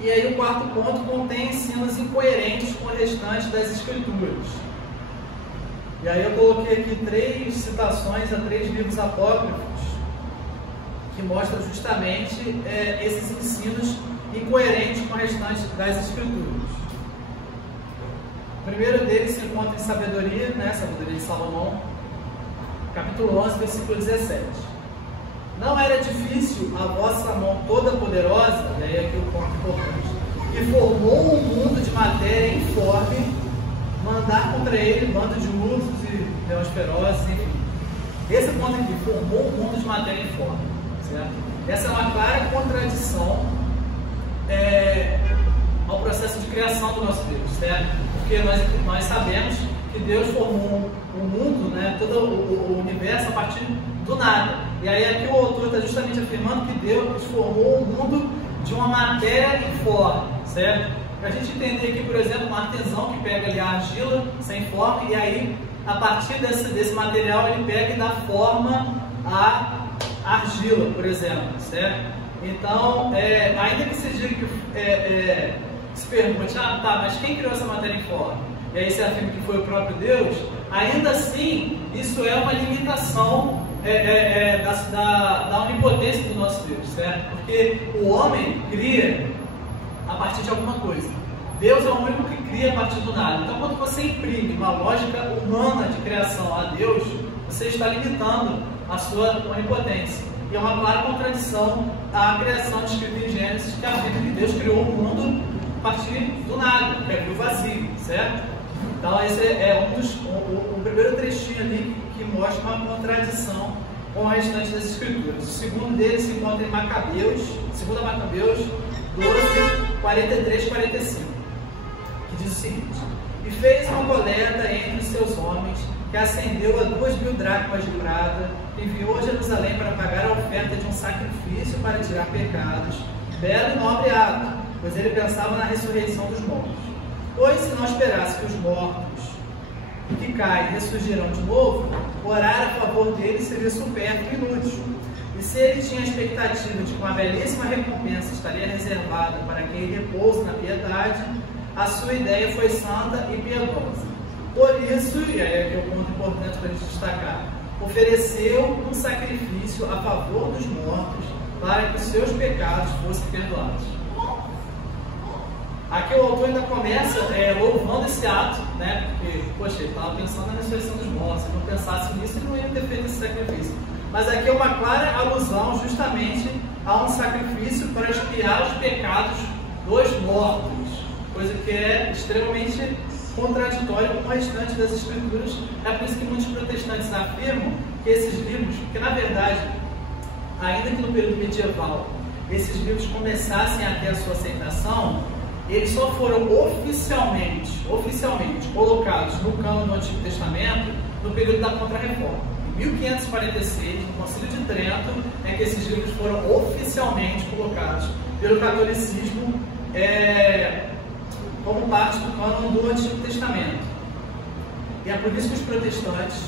E aí o quarto ponto contém ensinos incoerentes com o restante das Escrituras. E aí eu coloquei aqui 3 citações a 3 livros apócrifos que mostram justamente esses ensinos incoerentes com o restante das Escrituras. O primeiro deles se encontra em Sabedoria, Sabedoria de Salomão, capítulo 11, versículo 17. Não era difícil a vossa mão toda poderosa, e aí aqui o ponto importante, que formou um mundo de matéria informe, mandar contra ele bando de ursos e leões ferozes, enfim. Esse ponto aqui, formou um mundo de matéria informe, certo? Essa é uma clara contradição ao processo de criação do nosso Deus, certo? Porque nós sabemos que Deus formou o mundo, todo o universo a partir do nada. E aí aqui o autor está justamente afirmando que Deus formou o mundo de uma matéria informe, certo? Para a gente entender aqui, por exemplo, um artesão que pega ali a argila sem forma e aí, a partir desse material, ele pega e dá forma à argila, por exemplo, certo? Então, ainda que se diga que se pergunte, mas quem criou essa matéria informe? E aí se afirma que foi o próprio Deus, ainda assim, isso é uma limitação da onipotência do nosso Deus, certo? Porque o homem cria a partir de alguma coisa. Deus é o único que cria a partir do nada. Então, quando você imprime uma lógica humana de criação a Deus, você está limitando a sua onipotência. E é uma clara contradição à criação descrita em Gênesis, que afirma que Deus criou o mundo a partir do nada, do vazio, certo? Então, esse é o primeiro trechinho ali que mostra uma contradição com o restante das Escrituras. O segundo deles se encontra em Macabeus, 2 Macabeus 12, 43 e 45, que diz o seguinte: E fez uma coleta entre os seus homens, que ascendeu a 2.000 dracmas de prata, enviou a Jerusalém para pagar a oferta de um sacrifício para tirar pecados, belo e nobre ato, pois ele pensava na ressurreição dos mortos. Pois se não esperasse que os mortos que caem ressurgirão de novo, orar a favor deles seria supérfluo e inútil. E se ele tinha a expectativa de que uma belíssima recompensa estaria reservada para quem repousa na piedade, a sua ideia foi santa e piedosa. Por isso, e aí é o ponto importante para a gente destacar, ofereceu um sacrifício a favor dos mortos para que os seus pecados fossem perdoados. Aqui o autor ainda começa louvando esse ato, né? Porque, poxa, ele estava pensando na ressurreição dos mortos. Se ele não pensasse nisso, ele não ia ter feito esse sacrifício. Mas aqui é uma clara alusão justamente a um sacrifício para expiar os pecados dos mortos, coisa que é extremamente contraditório com o restante das Escrituras. É por isso que muitos protestantes afirmam que esses livros, que na verdade, ainda que no período medieval, esses livros começassem a ter a sua aceitação, eles só foram oficialmente colocados no cânon do Antigo Testamento no período da Contra-Reforma. Em 1546, no Concílio de Trento, é que esses livros foram oficialmente colocados pelo catolicismo como parte do cânon do Antigo Testamento. E é por isso que os protestantes,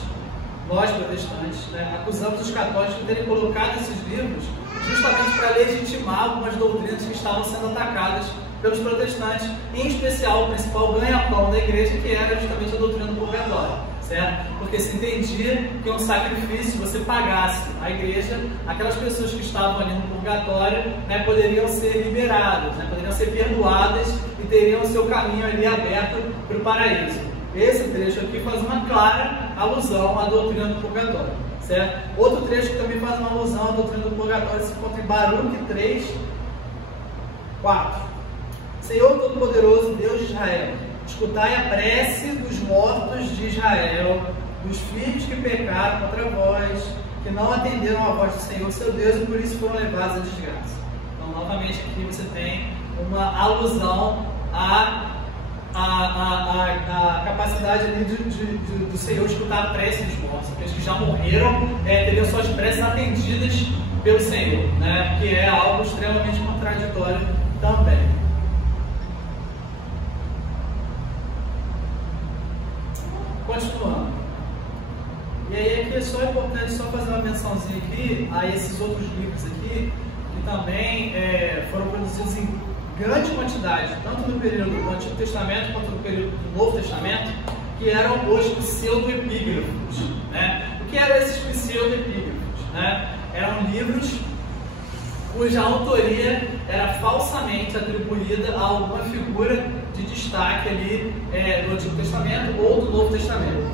nós protestantes, acusamos os católicos de terem colocado esses livros justamente para legitimar algumas doutrinas que estavam sendo atacadas pelos protestantes, em especial o principal ganha-pão da igreja, que era justamente a doutrina do purgatório, certo? Porque se entendia que um sacrifício, se você pagasse à igreja, aquelas pessoas que estavam ali no purgatório, poderiam ser liberadas, poderiam ser perdoadas e teriam o seu caminho ali aberto para o paraíso. Esse trecho aqui faz uma clara alusão à doutrina do purgatório, certo? Outro trecho que também faz uma alusão à doutrina do purgatório se encontra em Baruque 3, 4. Senhor Todo-Poderoso, Deus de Israel, escutai a prece dos mortos de Israel, dos filhos que pecaram contra vós, que não atenderam a voz do Senhor, seu Deus, e por isso foram levados à desgraça. Então, novamente, aqui você tem uma alusão à capacidade ali do Senhor escutar a prece dos mortos. Aqueles que já morreram teriam suas preces atendidas pelo Senhor, que é algo extremamente contraditório também. Continuando. E aí aqui é só importante fazer uma mençãozinha aqui a esses outros livros aqui, que também foram produzidos em grande quantidade, tanto no período do Antigo Testamento quanto no período do Novo Testamento, que eram os pseudo-epígrafos. O que eram esses pseudo-epígrafos? Eram livros cuja autoria era falsamente atribuída a alguma figura de destaque ali do Antigo Testamento ou do Novo Testamento.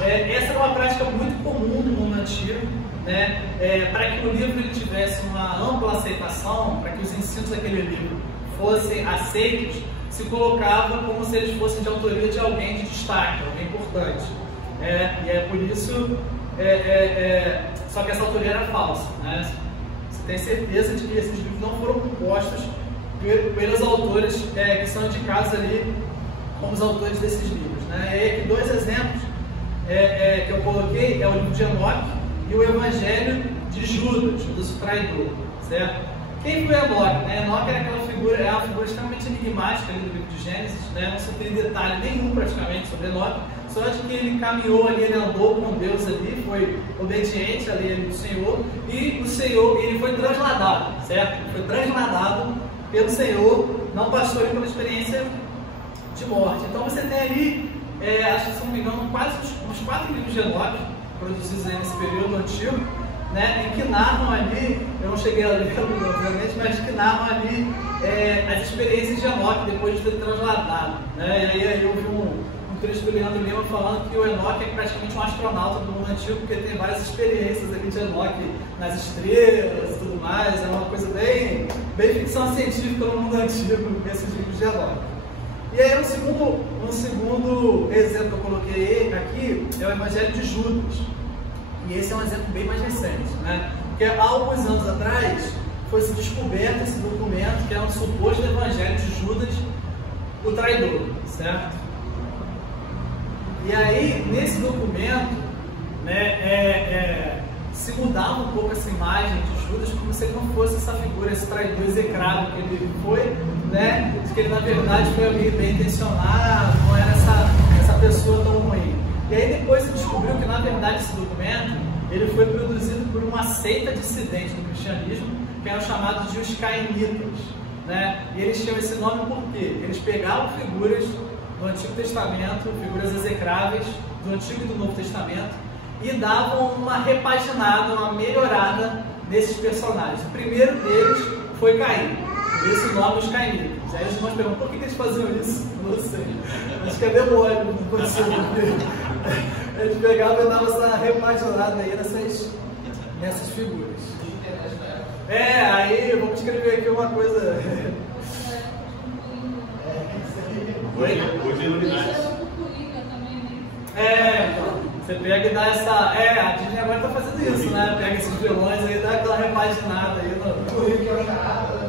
Essa era uma prática muito comum no mundo antigo, para que o livro ele tivesse uma ampla aceitação, para que os ensinos daquele livro fossem aceitos, se colocava como se eles fossem de autoria de alguém de destaque, alguém importante. E é por isso, só que essa autoria era falsa. Você tem certeza de que esses livros não foram compostos pelos autores que são indicados ali como os autores desses livros. E aí aqui dois exemplos que eu coloquei é o livro de Enoque e o Evangelho de Judas, o traidor, certo? Quem foi Enoque? Enoque era aquela figura, é uma figura extremamente enigmática ali do livro de Gênesis, não se tem detalhe nenhum praticamente sobre Enoque, só de que ele caminhou ali, ele andou com Deus ali, foi obediente à lei do Senhor, e o Senhor, ele foi transladado, certo? Ele foi transladado pelo Senhor, não passou pela experiência de morte. Então você tem ali, acho que se não me engano, quase uns 4 livros de Enoque, produzidos aí nesse período antigo, em que narram ali, eu não cheguei a ler, obviamente, mas que narram ali as experiências de Enoque depois de ter transladado. E aí eu vi um trecho do Leandro Lima falando que o Enoque é praticamente um astronauta do mundo antigo, porque tem várias experiências ali de Enoque nas estrelas e tudo mais. É uma coisa bem ficção científica no mundo antigo, esses livros de Enoque. E aí um segundo exemplo que eu coloquei aqui é o Evangelho de Judas. E esse é um exemplo bem mais recente, porque há alguns anos atrás foi descoberto esse documento que é um suposto Evangelho de Judas, o traidor, certo? E aí, nesse documento, né, se mudava um pouco essa imagem de Judas como se ele não fosse essa figura, esse traidor execrado que ele foi, né, de que ele na verdade foi alguém bem intencionado, não era essa pessoa tão ruim. E aí depois se descobriu que na verdade esse documento ele foi produzido por uma seita dissidente do cristianismo, que eram chamados de os cainitas, né? E eles tinham esse nome porque eles pegavam figuras do Antigo Testamento, figuras execráveis do Antigo e do Novo Testamento, e davam uma repaginada, uma melhorada nesses personagens. O primeiro deles foi Caim, esse nome, os cainitas. Aí os irmãos perguntam, por que eles faziam isso? Não sei. Acho que é demônio, não pode ser. Eles pegavam e davam essa repaginada aí nessas figuras. Aí vamos escrever aqui uma coisa. Hoje é iluminado. Você pega e dá essa. A Disney agora tá fazendo isso, né? Pega esses vilões aí e dá aquela repaginada aí no currículo, que é o charada,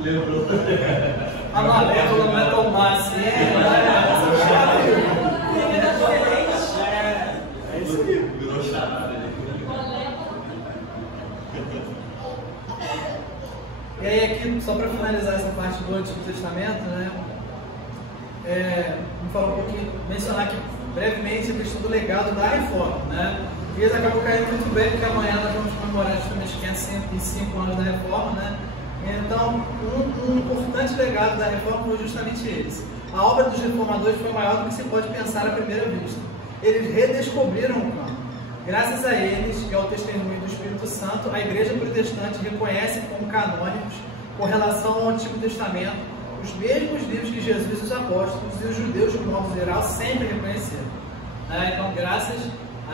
Lembrou. A Malévola não é tão má assim, é isso aí. Virou charada. E aí aqui, só para finalizar essa parte do Antigo Testamento, né? Vamos falar um pouquinho, mencionar aqui brevemente a questão do legado da reforma, né? E eles acabam caindo muito bem, porque amanhã nós vamos comemorar justamente 505 anos da reforma, né? Então, um importante legado da reforma foi justamente esse. A obra dos reformadores foi maior do que se pode pensar à primeira vista. Eles redescobriram o campo. Graças a eles e ao testemunho do Espírito Santo, a Igreja Protestante reconhece como canônicos, com relação ao Antigo Testamento, os mesmos livros que Jesus e os apóstolos e os judeus, de um modo geral, sempre reconheceram. Então, graças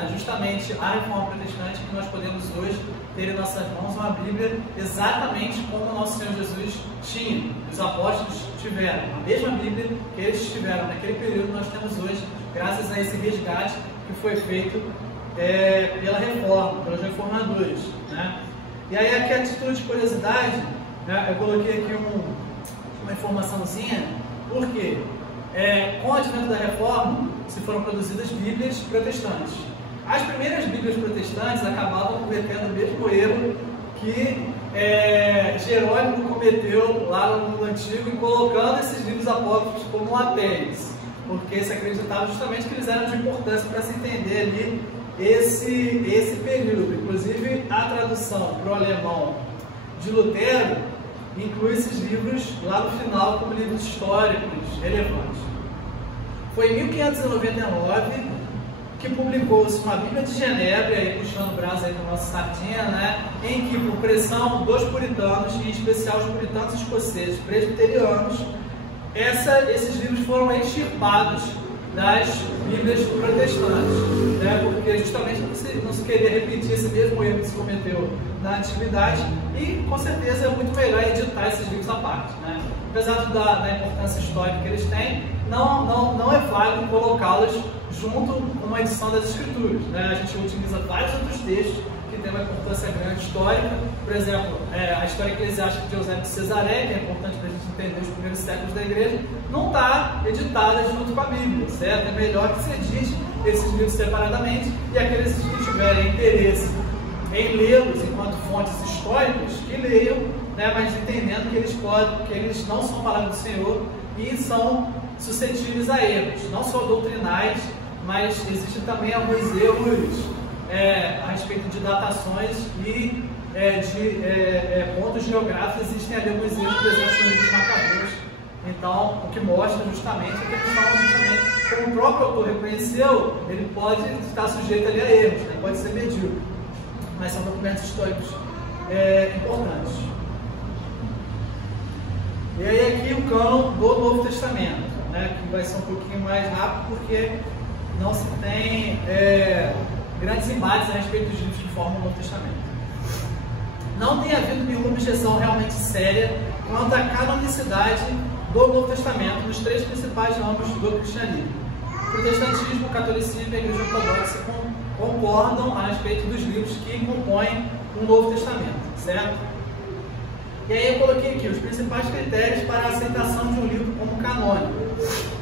a justamente a reforma protestante, que nós podemos hoje ter em nossas mãos uma Bíblia exatamente como o nosso Senhor Jesus tinha, os apóstolos tiveram. A mesma Bíblia que eles tiveram naquele período, nós temos hoje, graças a esse resgate que foi feito pela reforma, pelos reformadores, né? E aí aqui a título de curiosidade, né, eu coloquei aqui uma informaçãozinha, porque com o advento da reforma se foram produzidas Bíblias protestantes. As primeiras Bíblias protestantes acabavam cometendo o mesmo erro que Jerônimo cometeu lá no mundo antigo, em colocando esses livros apócrifos como um apêndice, porque se acreditava justamente que eles eram de importância para se entender ali esse período. Inclusive a tradução para o alemão de Lutero inclui esses livros lá no final como livros históricos relevantes. Foi em 1599 que publicou-se uma Bíblia de Genebra, aí puxando o braço aí da nossa sardinha, né, em que, por pressão dos puritanos, em especial os puritanos escoceses presbiterianos, esses livros foram extirpados das Bíblias protestantes, né, porque justamente não se queria repetir esse mesmo erro que se cometeu na antiguidade, e com certeza é muito melhor editar esses livros à parte, né? Apesar da importância histórica que eles têm, não é válido colocá-los junto com uma edição das Escrituras, né? A gente utiliza vários outros textos que têm uma importância grande histórica, por exemplo, a história eclesiástica de Eusébio de Cesaré, que é importante para a gente entender os primeiros séculos da igreja, não está editada junto com a Bíblia, certo? É melhor que se edite esses livros separadamente, e aqueles que tiverem interesse em lê-los enquanto fontes históricas, que leiam, né, mas entendendo que eles não são palavras do Senhor e são suscetíveis a erros, não só doutrinais, mas existem também alguns erros a respeito de datações e de pontos geográficos. Existem ali alguns erros presentes no livro de Macabeus. Então, o que mostra justamente é que eles falam justamente, como o próprio autor reconheceu, ele pode estar sujeito ali a erros, né? Pode ser medíocre, mas são documentos históricos importantes. E aí aqui o cânon do Novo Testamento, né, que vai ser um pouquinho mais rápido, porque não se tem grandes embates a respeito dos livros que formam o Novo Testamento. Não tem havido nenhuma objeção realmente séria quanto à canonicidade do Novo Testamento nos três principais ramos do cristianismo. O protestantismo, o catolicismo e a Igreja Ortodoxa concordam a respeito dos livros que compõem o Novo Testamento, certo? E aí eu coloquei aqui os principais critérios para a aceitação de um livro como canônico.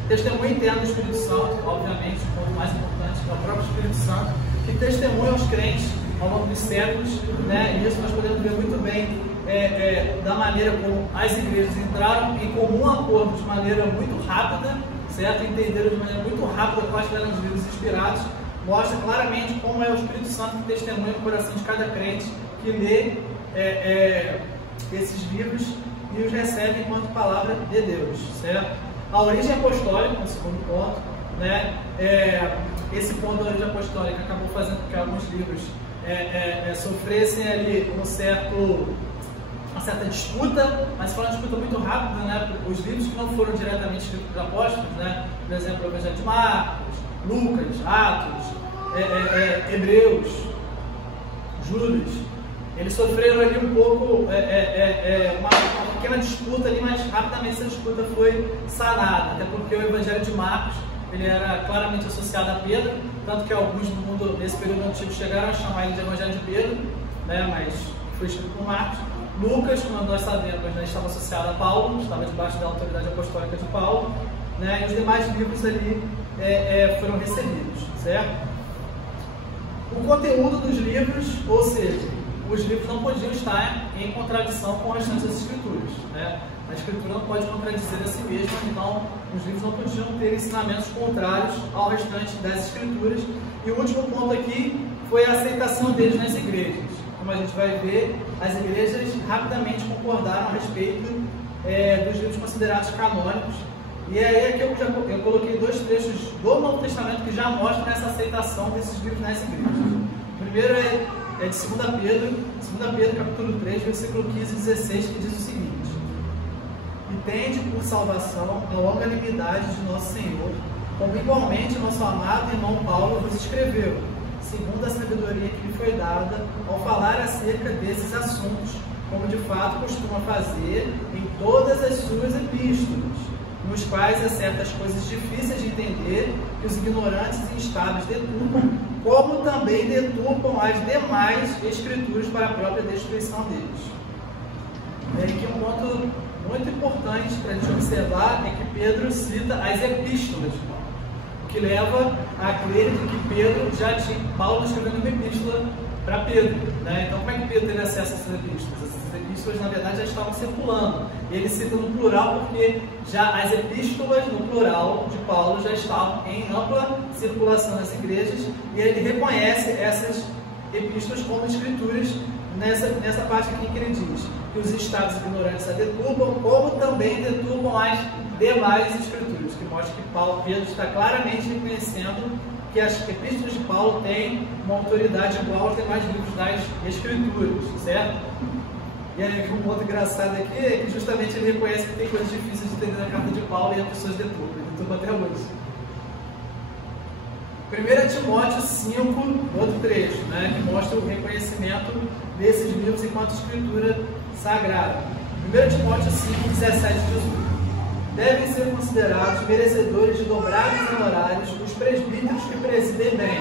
Testemunho interno do Espírito Santo, obviamente, o ponto mais importante é o próprio Espírito Santo, que testemunha aos crentes ao longo dos séculos, né? E isso nós podemos ver muito bem da maneira como as igrejas entraram em comum acordo de maneira muito rápida, certo? Entenderam de maneira muito rápida quais eram os livros inspirados. Mostra claramente como é o Espírito Santo que testemunha o coração de cada crente que lê esses livros e os recebe enquanto palavra de Deus, certo? A origem apostólica, no segundo ponto, né? Esse ponto da origem apostólica acabou fazendo com que alguns livros sofressem ali uma certa disputa, mas foi uma disputa muito rápida, né? Os livros que não foram diretamente escritos por apóstolos, né? Por exemplo, o Evangelho de Marcos, Lucas, Atos, Hebreus, Judas, eles sofreram ali um pouco uma pequena disputa ali, mas rapidamente essa disputa foi sanada, até porque o Evangelho de Marcos ele era claramente associado a Pedro, tanto que alguns no mundo nesse período antigo chegaram a chamar ele de Evangelho de Pedro, né? Mas foi escrito por Marcos. Lucas, como nós sabemos, né, estava associado a Paulo, estava debaixo da autoridade apostólica de Paulo, né? E os demais livros ali foram recebidos, certo? O conteúdo dos livros, ou seja, os livros não podiam estar em contradição com as restantes das escrituras, né? A escritura não pode contradizer a si mesma, então os livros não podiam ter ensinamentos contrários ao restante das escrituras. E o último ponto aqui foi a aceitação deles nas igrejas. Como a gente vai ver, as igrejas rapidamente concordaram a respeito dos livros considerados canônicos. E aí aqui eu coloquei dois trechos do Novo Testamento que já mostram essa aceitação desses livros nas igrejas. O primeiro é de 2 Pedro capítulo 3, versículo 15 e 16, que diz o seguinte: E tende por salvação a longanimidade de nosso Senhor, como igualmente nosso amado irmão Paulo vos escreveu, segundo a sabedoria que lhe foi dada, ao falar acerca desses assuntos, como de fato costuma fazer em todas as suas epístolas, nos quais há certas coisas difíceis de entender, que os ignorantes e instáveis deturpam, como também deturpam as demais escrituras para a própria destruição deles. Aqui um ponto muito importante para a gente observar é que Pedro cita as epístolas de Paulo, o que leva a crer que Paulo escrevendo uma epístola para Pedro, né? Então como é que Pedro teve acesso a essas epístolas? Essas epístolas na verdade já estavam circulando, e ele cita no plural porque já as epístolas no plural de Paulo já estavam em ampla circulação nas igrejas, e ele reconhece essas epístolas como escrituras nessa parte aqui que ele diz que os estados ignorantes a deturpam, como também deturpam as demais escrituras, que mostra que Pedro está claramente reconhecendo que as epístolas de Paulo têm uma autoridade igual aos demais livros das escrituras, certo? E aí um ponto engraçado aqui é que justamente ele reconhece que tem coisas difíceis de entender na carta de Paulo e as pessoas deturpam até hoje. 1 Timóteo 5, outro trecho, né, que mostra o reconhecimento desses livros enquanto escritura sagrada. 1 Timóteo 5, 17 e 18. Devem ser considerados merecedores de dobrados honorários os presbíteros que presidem bem,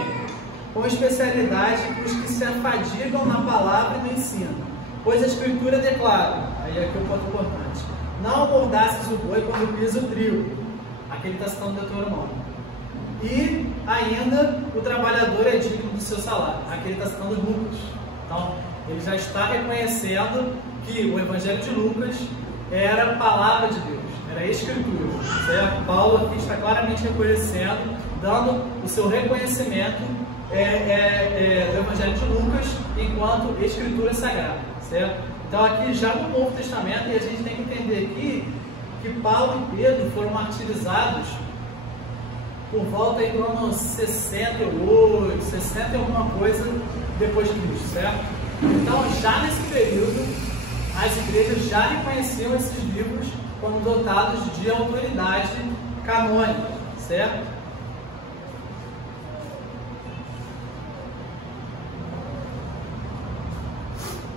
com especialidade os que se afadigam na palavra e no ensino, pois a Escritura declara, aí aqui é um ponto importante, não amordaces o boi quando pisa o trigo, aqui ele está citando Deuteronômio, e ainda o trabalhador é digno do seu salário, aqui ele está citando Lucas. Então ele já está reconhecendo que o Evangelho de Lucas era a palavra de Deus, era a Escritura, certo? Paulo aqui está claramente reconhecendo, dando o seu reconhecimento do Evangelho de Lucas enquanto Escritura sagrada, certo? Então aqui já no Novo Testamento, e a gente tem que entender aqui que Paulo e Pedro foram martirizados por volta aí do ano 68, 60 e alguma coisa depois de Cristo, certo? Então já nesse período as igrejas já reconheciam esses livros como dotados de autoridade canônica, certo?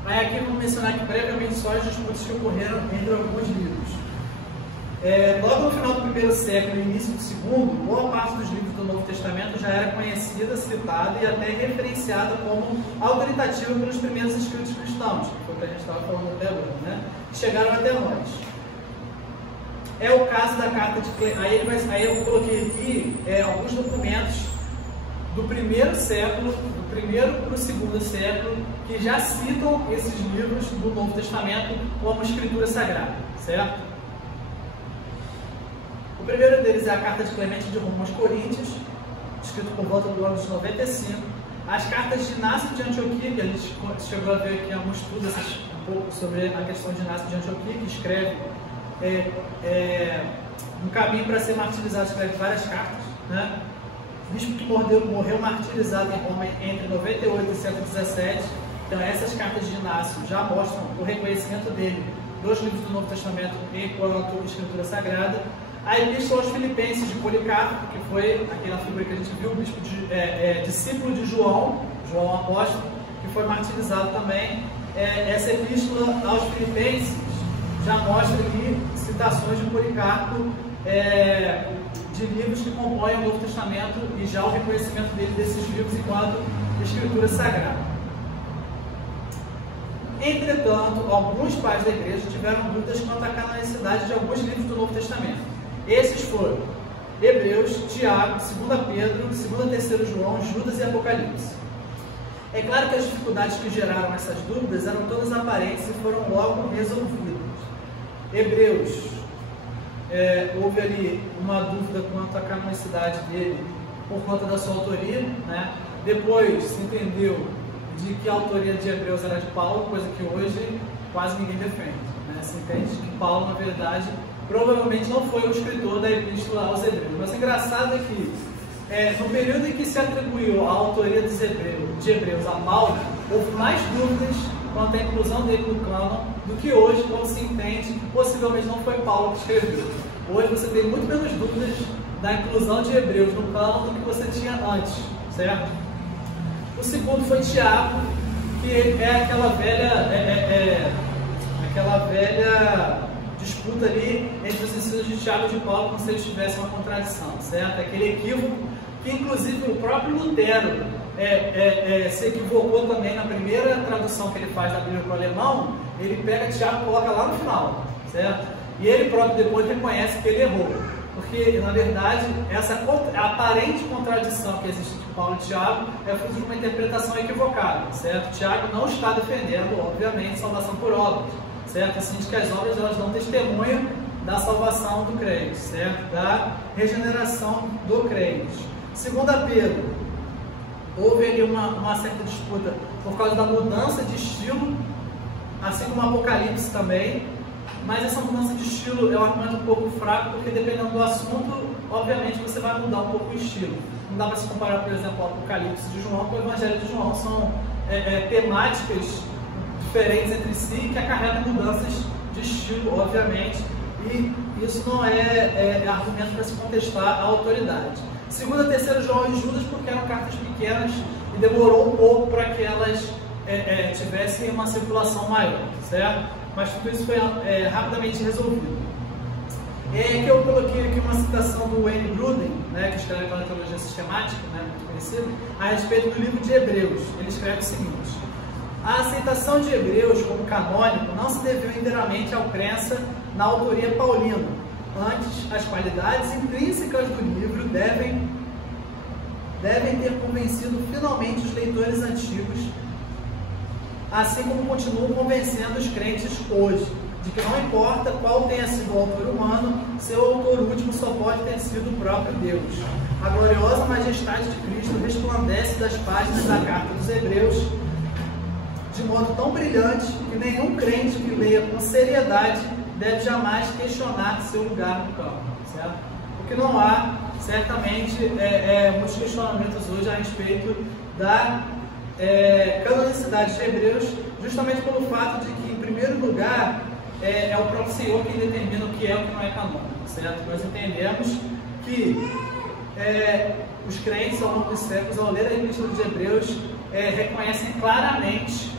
Aí aqui eu vou mencionar aqui brevemente só as disputas que ocorreram entre alguns livros. Logo no final do primeiro século e início do segundo, boa parte dos livros do Novo Testamento já era conhecida, citada e até referenciada como autoritativa pelos primeiros escritos cristãos, que foi o que a gente estava falando até agora, né? Que chegaram até nós. É o caso da carta de Clemente. Aí eu coloquei aqui alguns documentos do primeiro século, do primeiro para o segundo século, que já citam esses livros do Novo Testamento como escritura sagrada, certo? O primeiro deles é a carta de Clemente de Roma aos Coríntios, escrito por volta do ano de 95. As cartas de Inácio de Antioquia, que a gente chegou a ver aqui algum estudo um pouco sobre a questão de Inácio de Antioquia, que escreve um caminho para ser martirizado, escreve várias cartas, né? O bispo que morreu martirizado em Roma entre 98 e 117. Então essas cartas de Inácio já mostram o reconhecimento dele dos livros do Novo Testamento enquanto escritura sagrada. A Epístola aos Filipenses de Policarpo, que foi aquela figura que a gente viu, o bispo discípulo de João Apóstolo, que foi martirizado também. Essa Epístola aos Filipenses já mostra aqui citações de Policarpo de livros que compõem o Novo Testamento e já o reconhecimento dele desses livros enquanto escritura sagrada. Entretanto, alguns pais da igreja tiveram dúvidas quanto à canonicidade de alguns livros do Novo Testamento. Esses foram Hebreus, Tiago, 2 Pedro, 2 e 3 João, Judas e Apocalipse. É claro que as dificuldades que geraram essas dúvidas eram todas aparentes e foram logo resolvidas. Hebreus, houve ali uma dúvida quanto à canonicidade dele por conta da sua autoria, né? Depois se entendeu de que a autoria de Hebreus era de Paulo, coisa que hoje quase ninguém defende, né? Se entende que Paulo, na verdade, provavelmente não foi o escritor da Epístola aos Hebreus. Mas o engraçado é que no período em que se atribuiu a autoria de Hebreus a Paulo, houve mais dúvidas quanto à inclusão dele no cânon do que hoje, quando se entende que possivelmente não foi Paulo que escreveu. Hoje você tem muito menos dúvidas da inclusão de Hebreus no cânon do que você tinha antes, certo? O segundo foi Tiago, que é aquela velha disputa ali entre os ensinos de Tiago e de Paulo, como se eles tivessem uma contradição, certo? Aquele equívoco que inclusive o próprio Lutero se equivocou também na primeira tradução que ele faz da Bíblia para o alemão. Ele pega Tiago e coloca lá no final, certo? E ele próprio depois reconhece que ele errou, porque na verdade essa aparente contradição que existe entre Paulo e Tiago é fruto de uma interpretação equivocada, certo? Tiago não está defendendo, obviamente, salvação por obras, certo? Assim, de que as obras elas dão testemunho da salvação do crente, certo? Da regeneração do crente. 2 Pedro, houve ali uma certa disputa por causa da mudança de estilo, assim como Apocalipse também, mas essa mudança de estilo é um argumento um pouco fraco, porque dependendo do assunto, obviamente você vai mudar um pouco o estilo. Não dá para se comparar, por exemplo, o Apocalipse de João com o Evangelho de João. São temáticas diferentes entre si que acarretam mudanças de estilo, obviamente, e isso não é argumento para se contestar a autoridade. 2, 3 João e Judas, porque eram cartas pequenas e demorou um pouco para que elas tivessem uma circulação maior, certo? Mas tudo isso foi rapidamente resolvido. Que eu coloquei aqui uma citação do Wayne Grudem, né, que escreve pela teologia sistemática, né, muito conhecido, a respeito do livro de Hebreus. Ele escreve o seguinte: a aceitação de Hebreus como canônico não se deveu inteiramente à crença na autoria paulina. Antes, as qualidades intrínsecas do livro devem ter convencido finalmente os leitores antigos, assim como continuam convencendo os crentes hoje, de que não importa qual tenha sido o autor humano, seu autor último só pode ter sido o próprio Deus. A gloriosa majestade de Cristo resplandece das páginas da carta dos Hebreus de modo tão brilhante que nenhum crente que leia com seriedade deve jamais questionar seu lugar no campo, certo? Porque não há, certamente, muitos questionamentos hoje a respeito da canonicidade de Hebreus, justamente pelo fato de que, em primeiro lugar, é o próprio Senhor quem determina o que é e o que não é canônico, certo? Nós entendemos que os crentes, ao longo dos séculos, ao ler a Epístola de Hebreus, reconhecem claramente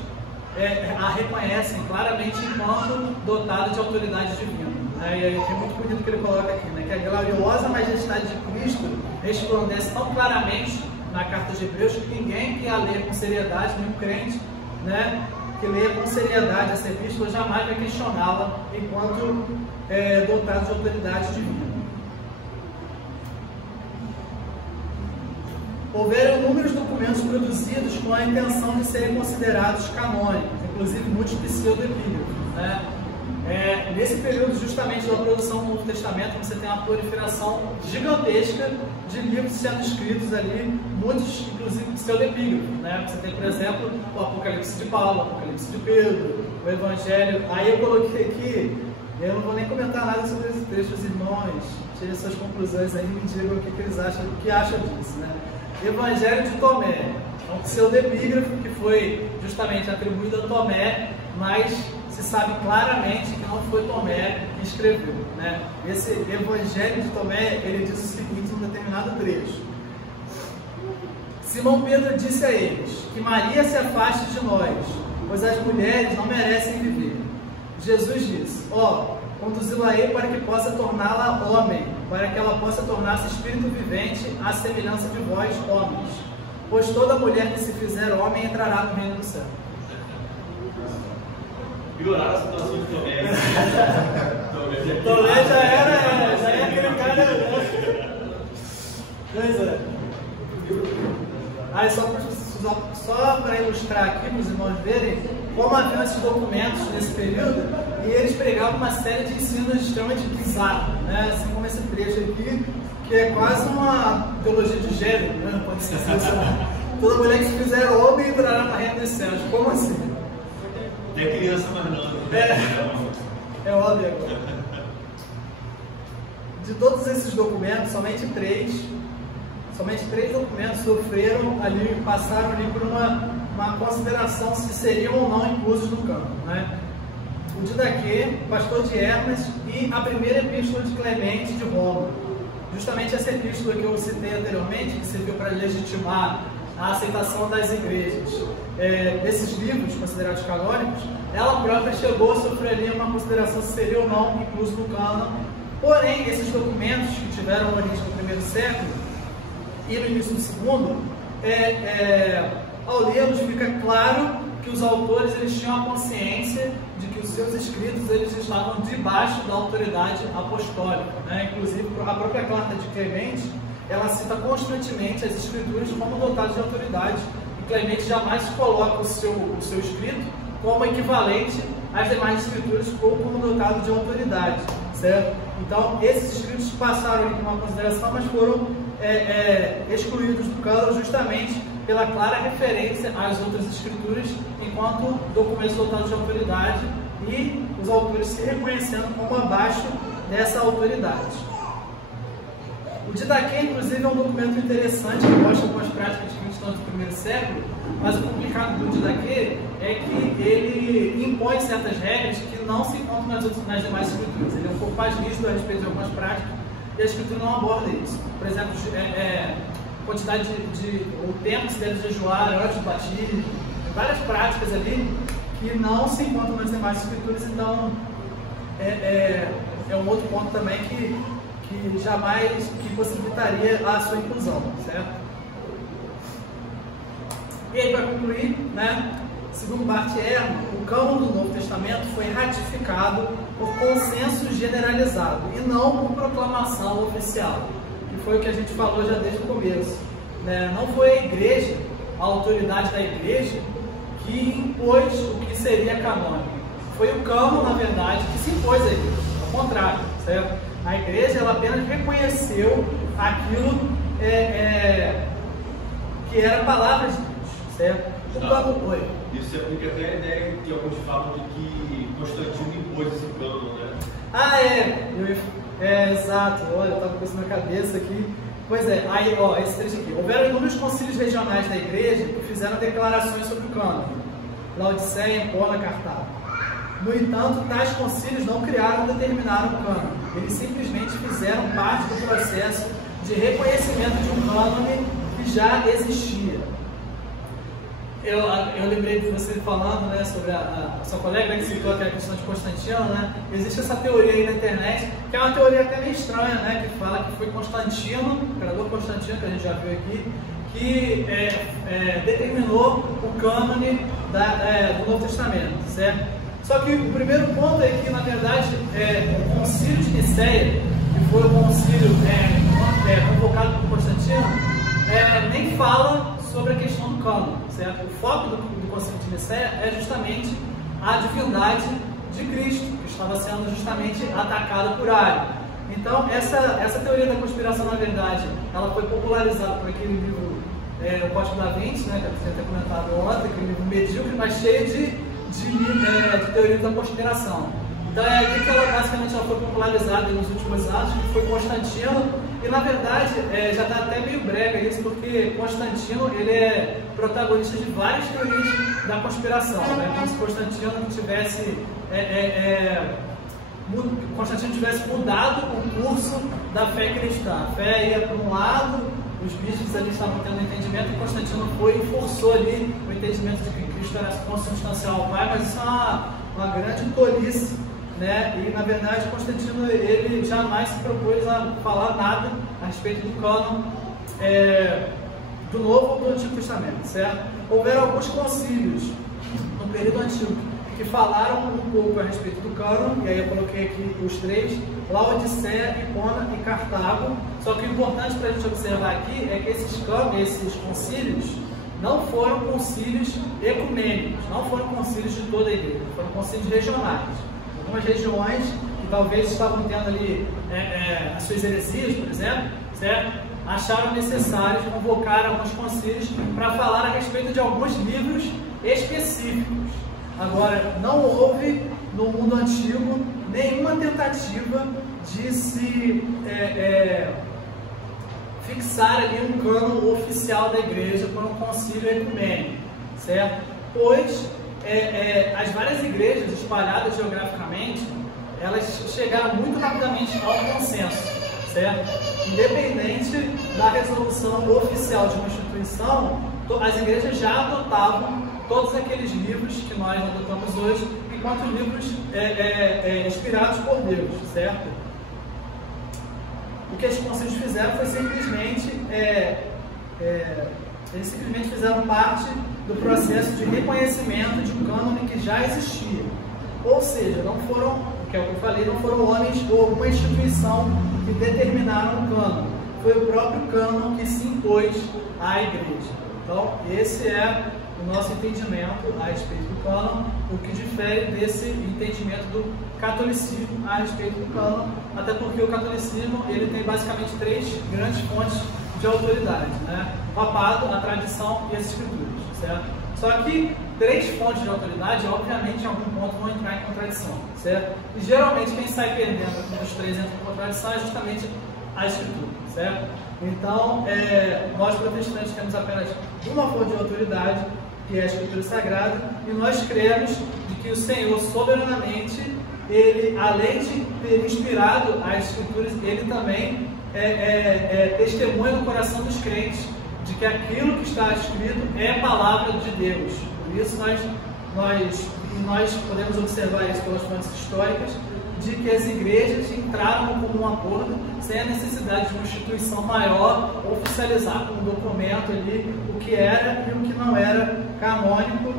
enquanto dotado de autoridade divina. né? E aí é muito bonito que ele coloca aqui, né? Que a gloriosa majestade de Cristo resplandece tão claramente na carta de Hebreus que ninguém que a lê com seriedade, nenhum crente, né, que leia com seriedade essa epístola jamais vai questioná-la enquanto dotado de autoridade divina. Houveram inúmeros documentos produzidos com a intenção de serem considerados canônicos, inclusive muitos pseudo-epígrafos, né? Nesse período justamente da produção do Novo Testamento, você tem uma proliferação gigantesca de livros sendo escritos ali, muitos inclusive pseudo-epígrafos, né? Você tem, por exemplo, o Apocalipse de Paulo, o Apocalipse de Pedro, o Evangelho. Aí eu coloquei aqui, eu não vou nem comentar nada sobre esse texto, os irmãos tirem suas conclusões aí e me digam o que eles acham, o que acham disso, né? Evangelho de Tomé, é um pseudepígrafo que foi justamente atribuído a Tomé, mas se sabe claramente que não foi Tomé que escreveu, né? Esse Evangelho de Tomé, ele diz o seguinte em um determinado trecho: Simão Pedro disse a eles que Maria se afaste de nós, pois as mulheres não merecem viver. Jesus disse: conduzi-la-ei para que possa torná-la homem, para que ela possa tornar-se espírito vivente à semelhança de vós, homens. Pois toda mulher que se fizer homem entrará no reino do céu. Piorar a situação de Tomé. Tomé já é aquele cara. Pois é. Aí só para ilustrar aqui, para os irmãos verem como haviam esses documentos nesse período, e eles pregavam uma série de ensinos extremamente bizarros, né? Assim como esse trecho aqui, que é quase uma teologia de gênero, né? Pode ser assim, toda mulher que se fizer homem entrará na reino dos céus. Como assim? Tem criança, mas não. É óbvio agora. De todos esses documentos, somente três documentos sofreram ali, passaram ali por uma consideração se seriam ou não inclusos no campo, né? O Didaquê, o pastor de Hermas e a primeira epístola de Clemente de Roma. Justamente essa epístola que eu citei anteriormente, que serviu para legitimar a aceitação das igrejas desses livros considerados canônicos, ela própria chegou a sofrer ali uma consideração se seria ou não incluso no cânon. Porém, esses documentos que tiveram origem no primeiro século e no início do segundo, ao lê-los fica claro que os autores eles tinham a consciência de que os seus escritos eles estavam debaixo da autoridade apostólica, né? Inclusive a própria carta de Clemente, ela cita constantemente as escrituras como dotadas de autoridade, e Clemente jamais coloca o seu escrito como equivalente às demais escrituras ou como dotado de autoridade, certo? Então esses escritos passaram ali por uma consideração, mas foram excluídos do cânon justamente pela clara referência às outras escrituras enquanto documentos dotados de autoridade e os autores se reconhecendo como abaixo dessa autoridade. O Didaquê, inclusive, é um documento interessante que mostra algumas práticas cristãs do primeiro século, mas o complicado do Didaquê é que ele impõe certas regras que não se encontram nas demais escrituras. Ele é um pouco mais rígido a respeito de algumas práticas e a escritura não aborda isso. Por exemplo, quantidade o tempo que se deve jejuar antes do batismo, várias práticas ali que não se encontram nas demais escrituras, então é um outro ponto também que jamais possibilitaria a sua inclusão, certo? E aí, para concluir, né, segundo Bart Ehrman, o cânon do Novo Testamento foi ratificado por consenso generalizado e não por proclamação oficial, que foi o que a gente falou já desde o começo, né? Não foi a igreja, a autoridade da igreja, que impôs o que seria canônico. Foi o cânon, na verdade, que se impôs a igreja, ao contrário, certo? A igreja ela apenas reconheceu aquilo que era a palavra de Deus, certo? O cânon foi. Isso se aplica até a ideia que alguns falam de que Constantino impôs esse cânon, né? Exato. Olha, eu estava com isso na cabeça aqui. Pois é, aí, esse trecho aqui. Houveram inúmeros concílios regionais da igreja que fizeram declarações sobre o cânon. Laodiceia, Ancona, Cartago. No entanto, tais concílios não criaram ou determinaram o cânon. Eles simplesmente fizeram parte do processo de reconhecimento de um cânone que já existia. Eu lembrei de você falando, né, sobre a sua colega que citou aquela questão de Constantino, né? Existe essa teoria aí na internet, que é uma teoria até meio estranha, né? Que fala que foi Constantino, o imperador Constantino, que a gente já viu aqui, que determinou o cânone do Novo Testamento, certo? Só que o primeiro ponto é que, na verdade, o Concílio de Nicéia, que foi o concílio convocado por Constantino, nem fala sobre a questão do cânon, certo? O foco do Concílio de Nicéia é justamente a divindade de Cristo, que estava sendo justamente atacada por Ario. Então, essa teoria da conspiração, na verdade, ela foi popularizada por aquele livro, O Código da Vinci, né, que eu tinha até comentado ontem, aquele livro medíocre, mas cheio de teoria da conspiração. Então é aí que ela basicamente foi popularizada nos últimos anos, que foi Constantino, e na verdade já está até meio brega isso, porque Constantino ele é protagonista de várias teorias da conspiração, né? Como se Constantino tivesse mudado o curso da fé cristã. A fé ia para um lado, os bispos ali estavam tendo entendimento, e Constantino foi e forçou ali o entendimento de que Cristo era consubstancial ao Pai, mas isso é uma grande tolice, né? E na verdade Constantino ele jamais se propôs a falar nada a respeito do cânon do Novo ou do Antigo Testamento, certo? Houveram alguns concílios no período antigo que falaram um pouco a respeito do cânon, e aí eu coloquei aqui os três: Laodiceia, Hipona e Cartago. Só que o importante para a gente observar aqui é que esses concílios não foram concílios ecumênicos, não foram concílios de toda a igreja, foram concílios regionais. Algumas regiões que talvez estavam tendo ali as suas heresias, por exemplo, certo? Acharam necessário convocar alguns concílios para falar a respeito de alguns livros específicos. Agora, não houve no mundo antigo nenhuma tentativa de se fixar ali um cânon oficial da igreja por um concílio ecumênico, certo? Pois as várias igrejas espalhadas geograficamente, elas chegaram muito rapidamente ao consenso, certo? Independente da resolução oficial de uma instituição, as igrejas já adotavam todos aqueles livros que nós adotamos hoje enquanto livros inspirados por Deus, certo? O que esses concílios fizeram foi simplesmente eles simplesmente fizeram parte do processo de reconhecimento de um cânone que já existia. Ou seja, não foram, que é o que eu falei, não foram homens ou uma instituição que determinaram o cânone. Foi o próprio cânone que se impôs à igreja. Então, esse é o nosso entendimento a respeito do cânon, o que difere desse entendimento do catolicismo a respeito do cânon, até porque o catolicismo ele tem basicamente três grandes fontes de autoridade, né? O papado, a tradição e as escrituras, certo? Só que três fontes de autoridade, obviamente, em algum ponto vão entrar em contradição, certo? E geralmente quem sai perdendo quando os três entram em contradição é justamente a escritura, certo? Então, nós protestantes temos apenas uma fonte de autoridade, que é a Escritura Sagrada, e nós cremos de que o Senhor, soberanamente, ele, além de ter inspirado as Escrituras, ele também testemunha no coração dos crentes de que aquilo que está escrito é a palavra de Deus. Por isso nós podemos observar isso pelas fontes históricas, de que as igrejas entraram no comum acordo sem a necessidade de uma instituição maior oficializar como documento ali o que era e o que não era canônico.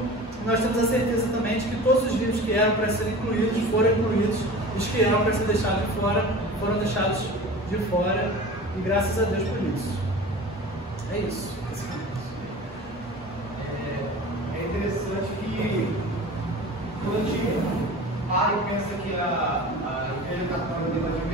Nós temos a certeza também de que todos os livros que eram para ser incluídos foram incluídos, os que eram para ser deixados de fora foram deixados de fora, e graças a Deus por isso. É isso. É interessante que quando Mário pensa que a Igreja Católica deve